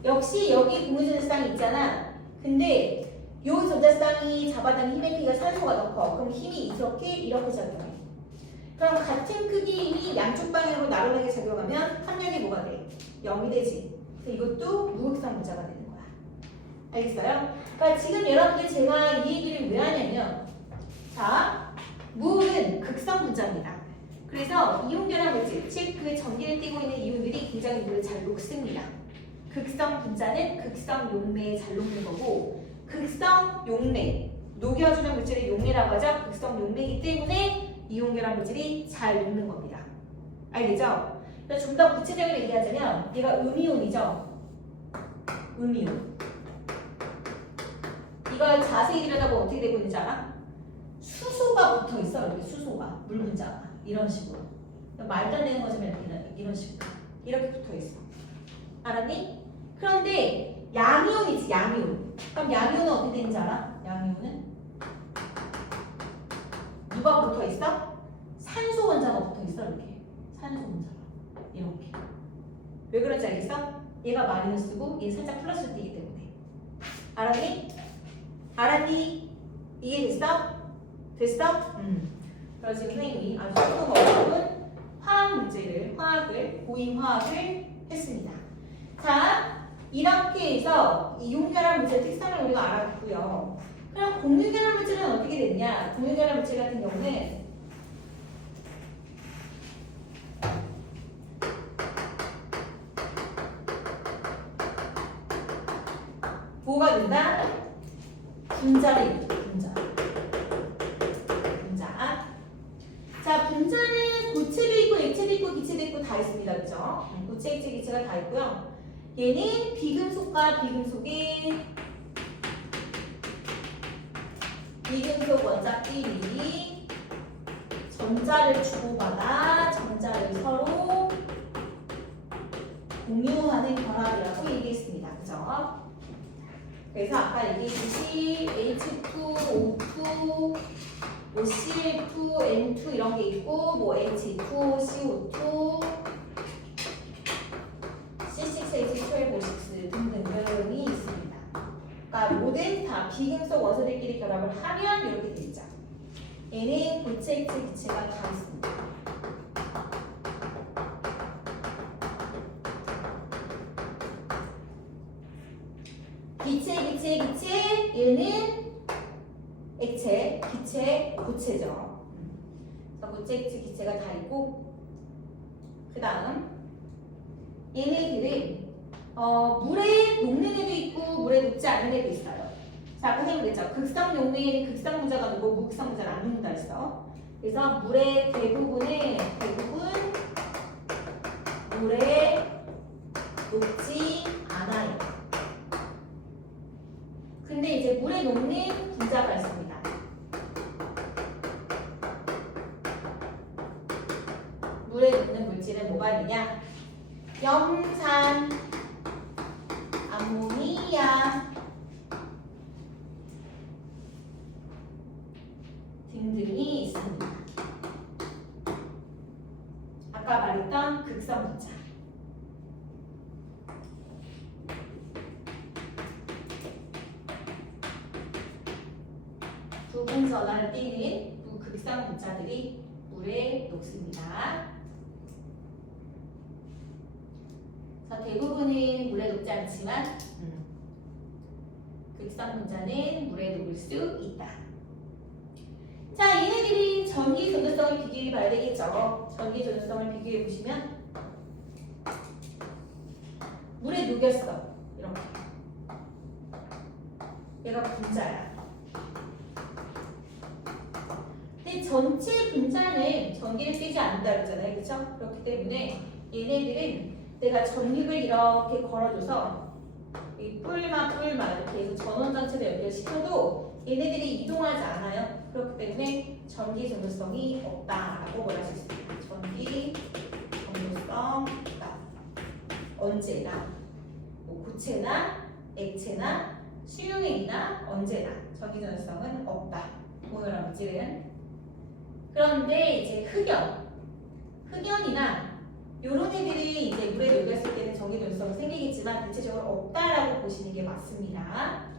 역시 여기 공유전자쌍이 있잖아. 근데 요 전자쌍이 잡아당긴 힘의 크기가 산소가 더 커. 그럼 힘이 이렇게 작용해. 그럼 같은 크기의 힘이 양쪽 방향으로 나란하게 작용하면 합력이 뭐가 돼? 0이 되지. 그래서 이것도 무극성 분자가 되는 거야. 알겠어요? 그러니까 지금 여러분들 제가 이 얘기를 왜 하냐면, 자, 무는 극성 분자입니다. 그래서 이온결합 물질, 즉 그 전기를 띠고 있는 이온들이 굉장히 물을 잘 녹습니다. 극성 분자는 극성 용매에 잘 녹는 거고, 극성 용매, 녹여주는 물질을 용매라고 하죠. 극성 용매이기 때문에 이온결합 물질이 잘 녹는 겁니다. 알겠죠? 좀 더 구체적으로 얘기하자면 얘가 음이온이죠. 음이온. 이걸 자세히 들여다보면 어떻게 되고 있는지 알아? 수소가 붙어 있어. 이렇게 수소가 물 분자가 이런 식으로. 말도 안 되는 거지만 이런 식으로 이렇게 붙어 있어. 알았니? 그런데 양이온이지, 양이온. 그럼 양이온은 어떻게 되는지 알아? 양이온은 누가 붙어 있어? 산소 원자가 붙어 있어. 이렇게 산소 원자가 이렇게. 왜 그런지 알겠어? 얘가 마이너스고 얘 살짝 플러스를 띄기 때문에. 알았니? 알았니? 이해됐어? 됐어? 그래서 지금 선생님이 아주 조금 어려운 화학을 고인 화학을 했습니다. 자, 이렇게 해서 이용결합 물질의 특성을 우리가 알아봤고요. 그럼 공유결합 물질은 어떻게 됐냐? 공유결합 물질 같은 경우는 뭐가 된다? 분자를 이루죠. 분자. 자, 분자는 고체도 있고 액체도 있고 기체도 있고 다 있습니다. 그죠? 고체, 액체, 기체가 다 있고요. 얘는 비금속과 비금속의 비금속 원자끼리 전자를 주고받아 전자를 서로 공유하는 결합이라고 얘기했습니다. 그죠? 그래서 아까 얘기했듯이 H2, O2, 뭐 Cl2, N2 이런 게 있고 뭐 H2, CO2, C6H12, O6 등등등이 있습니다. 그러니까 모든 다 비금속 원소들끼리 결합을 하면 이렇게 되죠. 얘는 고체, 액체, 기체가 다 있습니다. 기체 얘는 액체, 기체, 고체죠. 그래서 고체, 액체, 기체가 다 있고 그 다음 얘네들은 물에 녹는 애도 있고 물에 녹지 않는 애도 있어요. 자, 아까 선생님 그랬죠. 극성 용매에는 극성 분자가 녹고 무극성 분자는 안 녹는다 했어. 그래서 물의 대부분 물에 녹지 않아요. 근데 이제 물에 녹는 분자가 있습니다. 물에 녹는 물질은 뭐가 있느냐? 염산, 암모니아 등등이 있습니다. 아까 말했던 극성 분자. 부분 전하를 띠는 극성 분자들이 물에 녹습니다. 자, 대부분은 물에 녹지 않지만 극성 분자는 물에 녹을 수 있다. 자, 얘네들이 전기 전도성을 비교해 봐야 되겠죠. 전기 전도성을 비교해 보시면 물에 녹였어. 이렇게. 얘가 분자야. 근데 전체 분자는 전기를 떼지 않는다 그랬잖아요. 그렇죠? 그렇기 때문에 얘네들은 내가 전극을 이렇게 걸어줘서 이 뿔마 이렇게 해서 전원장체를 연결시켜도 얘네들이 이동하지 않아요. 그렇기 때문에 전기 전도성이 없다라고 말할 수 있습니다. 전기 전도성 없다. 언제나 뭐 고체나 액체나 수용액이나 언제나 전기 전도성은 없다. 공유결합 물질은. 그런데 이제 흑연이나 이런 애들이 이제 물에 녹였을 때는 전기 전도성이 생기겠지만 대체적으로 없다라고 보시는 게 맞습니다.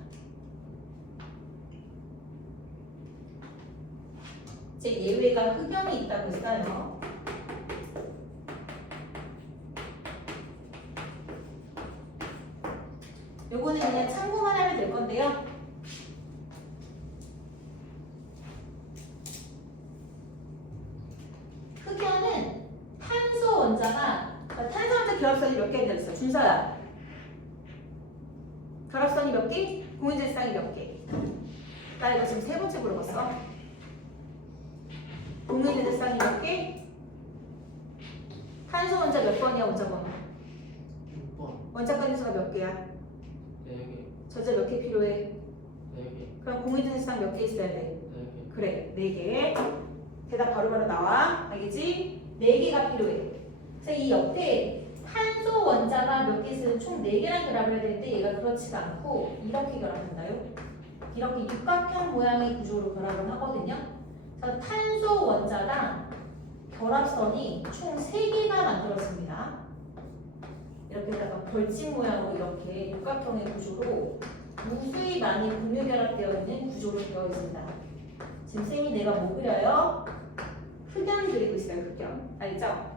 제 예외가 흑연이 있다고 했어요. 요거는 그냥 참고만 하면 될 건데요. 흑연은 탄소 원자가 탄소 원자 결합선이 몇 개나 있어? 준서야. 결합선이 몇 개? 공유질상이 몇 개? 나 이거 지금 세 번째 물어봤어. 공유질상이 몇 개? 탄소 원자 몇 번이야? 원자 번호? 6번. 원자 건수가 몇 개야? 4개. 전자 몇 개 필요해? 4개. 그럼 공유질상 몇 개 있어야 돼? 4개. 그래, 4개. 대답 바로바로 나와. 알겠지? 4개가 필요해. 그래서 이 옆에 탄소 원자가 몇 개 있으면 총 4개나 결합을 해야 되는데 얘가 그렇지가 않고 이렇게 결합한다요. 이렇게 육각형 모양의 구조로 결합을 하거든요. 그래서 탄소 원자당 결합선이 총 3개가 만들어집니다. 이렇게다가 벌집 모양으로 이렇게 육각형의 구조로 무수히 많이 분유 결합되어 있는 구조로 되어 있습니다. 지금 쌤이 내가 뭐 그려요? 흑연 그리고 있어요. 흑연. 알죠?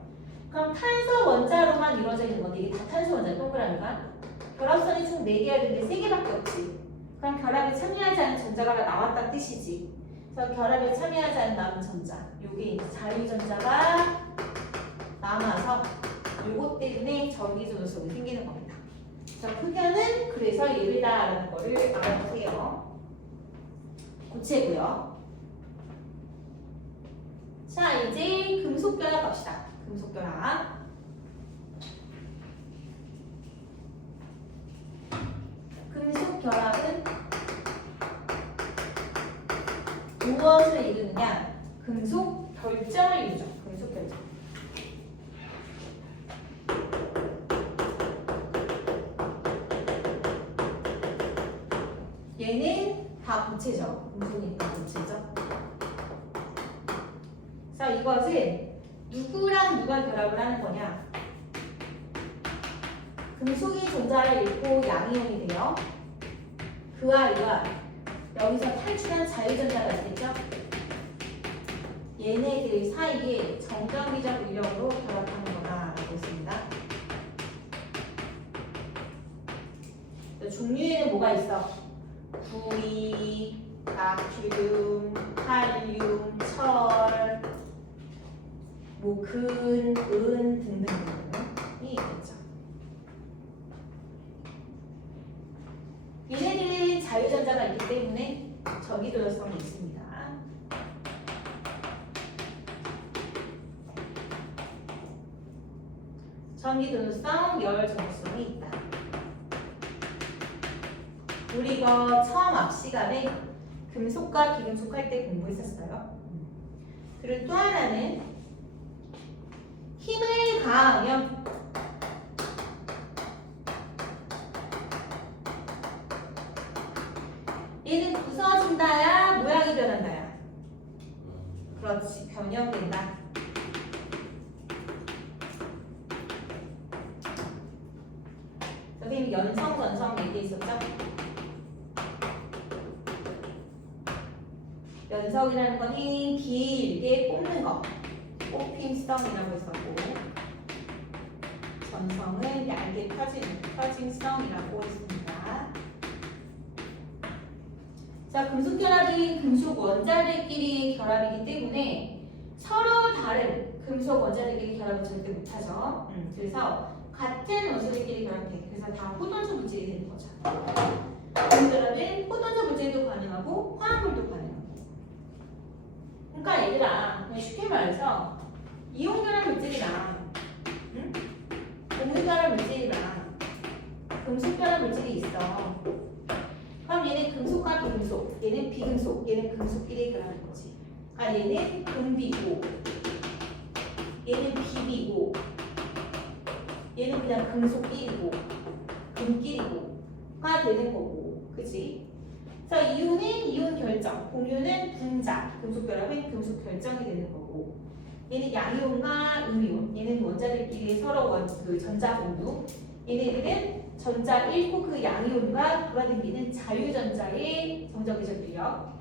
그럼 탄소 원자로만 이루어져 있는 건데 이게 다 탄소 원자 동그라미가 결합선이 총 4개야 되는데 3개밖에 없지. 그럼 결합에 참여하지 않은 전자가 나왔다는 뜻이지. 그래서 결합에 참여하지 않은 남은 전자 요게 이제 자유전자가 남아서 요것 때문에 전기전도성이 생기는 겁니다. 자, 흑연은 그래서 예외다라는 거를 알아보세요. 고체고요. 자, 이제 금속 결합 갑시다. 금속 결합. 금속 결합은 무엇을 이루느냐? 금속 결정을 이루죠. 금속 결정. 얘는 다 고체죠. 금속이니까 고체죠. 자, 이것은 누구랑 누가 결합을 하는 거냐? 금속이 전자를 잃고 양이온이 돼요. 그와 이와 여기서 탈출한 자유전자가 있겠죠? 얘네들 사이에 정전기적 위력으로 결합하는 거다라고 했습니다. 종류에는 뭐가 있어? 구리, 나트륨, 칼륨, 철, 뭐 근, 은 등등이 있겠죠. 얘네들은 자유전자가 있기 때문에 전기도전성이 있습니다. 전기도전성, 열전도성이 있다. 우리 이거 처음 앞 시간에 금속과 비금속 할 때 공부했었어요. 그리고 또 하나는 힘을 가하면 얘는 부서진다야 모양이 변한다야. 그렇지, 변형된다. 선생님이 연성, 전성 얘기했었죠? 연성이라는 거는 길게 뽑는 거, 뽑힘성이라고 했었고, 전성은 얇게 펴짐성이라고 했습니다. 자, 금속 결합이 금속 원자들끼리의 결합이기 때문에 서로 다른 금속 원자들끼리 결합은 절대 못하죠. 그래서 같은 원소들끼리 결합돼. 그래서 다 포돈수 물질이 되는 거죠. 금속 결합은 포돈수 물질도 가능하고 화합물도 가능하고. 그러니까 얘들아, 그냥 쉽게 말해서 이온 결합 물질이랑 금속 결합 물질이랑 금속 결합 물질이 있어. 그럼 얘는 금속과 비금속, 얘는 비금속, 얘는 금속끼리 결합하는 거지. 아, 얘는 금비고, 얘는 비비고, 얘는 그냥 금속끼리고, 금끼리고가 되는 거고, 그치? 그래서 이온은 이온 결정, 공유는 분자, 금속 결합은 금속 결정이 되는 거고, 얘는 양이온과 음이온, 얘는 원자들끼리 서로 그 전자 공유, 얘네들은 전자 잃고 그 양이온과 돌아다니는 자유전자의 정적이적 위력.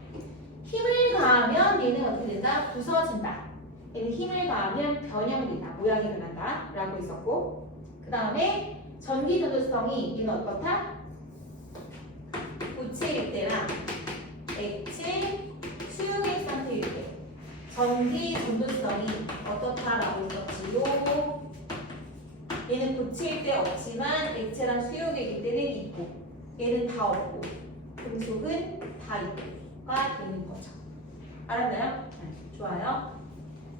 힘을 가하면 얘는 어떻게 된다? 부서진다. 얘는 힘을 가하면 변형된다. 모양이 변한다. 라고 있었고, 그 다음에 전기 전도성이 얘는 어떻다? 고체일 때랑 액체, 수용액 상태일 때 전기 전도성이 어떻다라고 있었지요? 얘는 고체일 때 없지만 액체랑 수용액일 때는 있고, 얘는 다 없고, 금속은 다 있고가 되는 거죠. 알았나요? 네, 좋아요.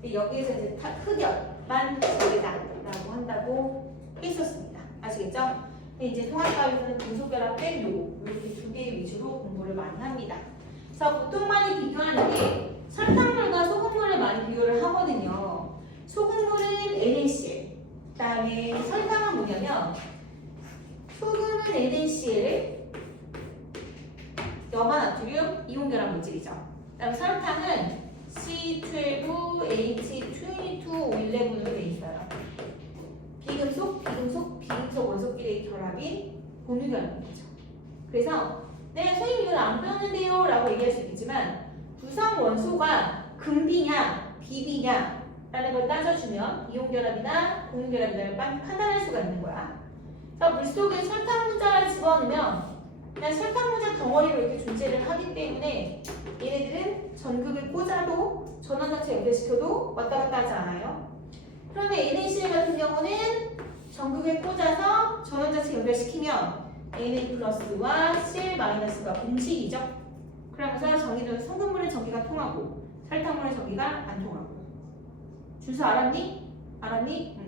여기에서 이제 흑연만 제외다라고 한다고 했었습니다. 아시겠죠? 근데 이제 통합과에서는 금속 결합 뺀 요거 이렇게 2개 위주로 공부를 많이 합니다. 그래서 보통 많이 비교하는 게 설탕물과 소금물을 많이 비교를 하거든요. 소금물은 NaCl, 그다음에 설탕은 뭐냐면 소금은 NaCl, 염화나트륨, 이온결합 물질이죠. 그다음에 설탕은 C12H22O11으로 되어 있어요. 비금속 원소끼리 결합인 공유결합이죠. 그래서 네, 선생님 이건 안 배웠는데요 라고 얘기할 수 있겠지만 구성 원소가 금비냐 비비냐 라는 걸 따져주면 이온결합이나 공유결합이나 판단할 수가 있는 거야. 그래서 물속에 설탕 문자를 집어넣으면 그냥 설탕 문자 덩어리로 이렇게 존재를 하기 때문에 얘네들은 전극을 꽂아도 전원 자체 연결시켜도 왔다 갔다 하지 않아요. 그런데 NaCl 같은 경우는 전극을 꽂아서 전원 자체 연결시키면 Na 플러스와 Cl 마이너스가 공식이죠. 그러면서 전기는 성분물의 전기가 통하고 설탕물의 전기가 안 통하고. 준수 알았니? 알았니?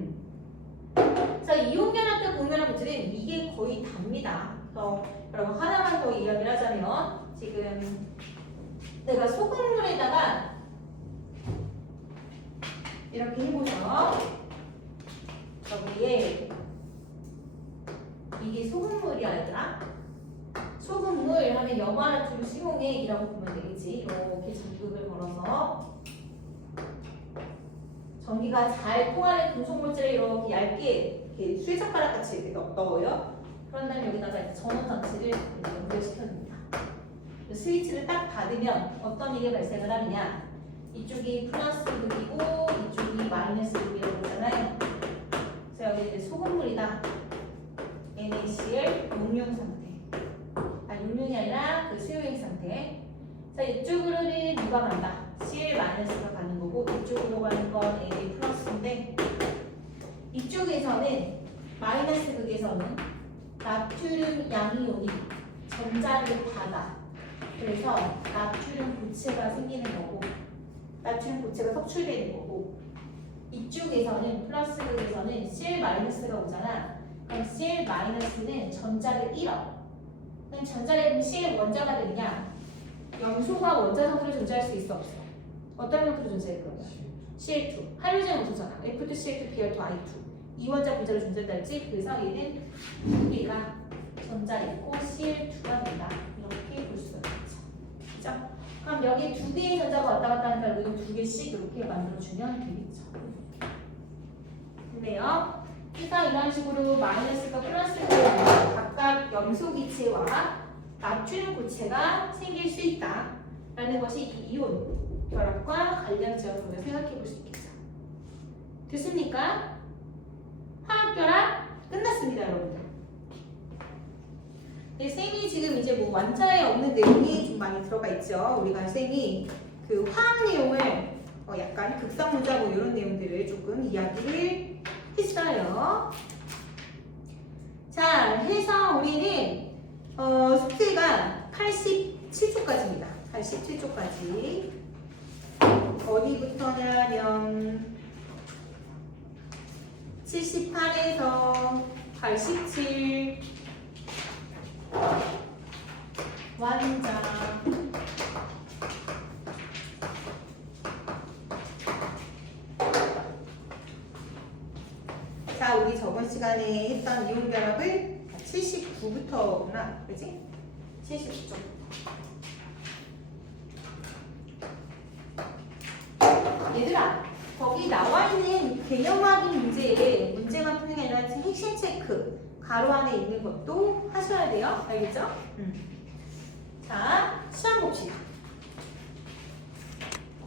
자, 이온결합과 공유결합 물질은 이게 거의 답니다. 그래서 여러분 하나만 더 이야기를 하자면 지금 내가 소금물에다가 이렇게 해보죠. 여기에 이게 소금물이야 얘들아. 소금물 하면 염화나트륨 수용액이라고 보면 되겠지. 이렇게 전극을 걸어서 전기가 잘 통하는 금속물질을 이렇게 얇게 이렇게 수의젓가락 같이 이렇게 넣어요. 그런 다음에 여기다가 이제 전원 장치를 연결시켜줍니다. 스위치를 딱 닫으면 어떤 일이 발생을 하느냐? 이쪽이 플러스 극이고 이쪽이 마이너스 극이라고 그러잖아요. 그래서 여기 이제 소금물이다. NaCl 용융 상태. 용융이 아니라 그 수용액 상태. 자, 이쪽으로는 누가 간다? Cl 마이너스가 가는 거고 이쪽으로 가는 건 Na 플러스인데 이쪽에서는 마이너스 극에서는 나트륨 양이온이 전자를 받아. 그래서 나트륨 고체가 생기는 거고 나트륨 고체가 석출되는 거고 이쪽에서는 플러스 극에서는 Cl 마이너스가 오잖아. 그럼 Cl 마이너스는 전자를 잃어. 그럼 전자를 잃으면 Cl 원자가 되느냐? 염소가 원자 상태로 존재할 수 있어 없어? 어떤 형태로 존재할 거야? Cl2 하이드로젠 원소잖아. F2CL2 Br2I2 이 원자 분자로 존재한다 했지? 그래서 얘는 두 개가 전자 있고 Cl2가 된다. 이렇게 볼 수가 있죠. 그죠? 그럼 여기 두 개의 전자가 왔다 갔다 하니까 여기도 두 개씩 이렇게 만들어주면 되겠죠. 근데요. 그래서 이런 식으로 마이너스과 플러스가 각각 염소 기체와 나트륨 고체가 생길 수 있다. 라는 것이 이 이온 결합과 관련 지역으로 생각해 볼 수 있겠죠. 됐습니까? 화학결합 끝났습니다, 여러분들. 네, 쌤이 지금 이제 뭐 완자에 없는 내용이 좀 많이 들어가 있죠. 우리가 쌤이 그 화학 내용을 약간 극성문자 뭐 이런 내용들을 조금 이야기를 했어요. 자, 해서 우리는 숙제가 87초까지입니다. 87초까지. 어디부터냐면 78에서 87 완자 자, 우리 저번 시간에 했던 이온 결합을 79부터구나. 그치? 79쪽. 얘들아, 거기 나와 있는 개념 확인 문제만 푸는 게 아니라 핵심 체크, 가로 안에 있는 것도 하셔야 돼요. 알겠죠? 자, 시험 봅시다.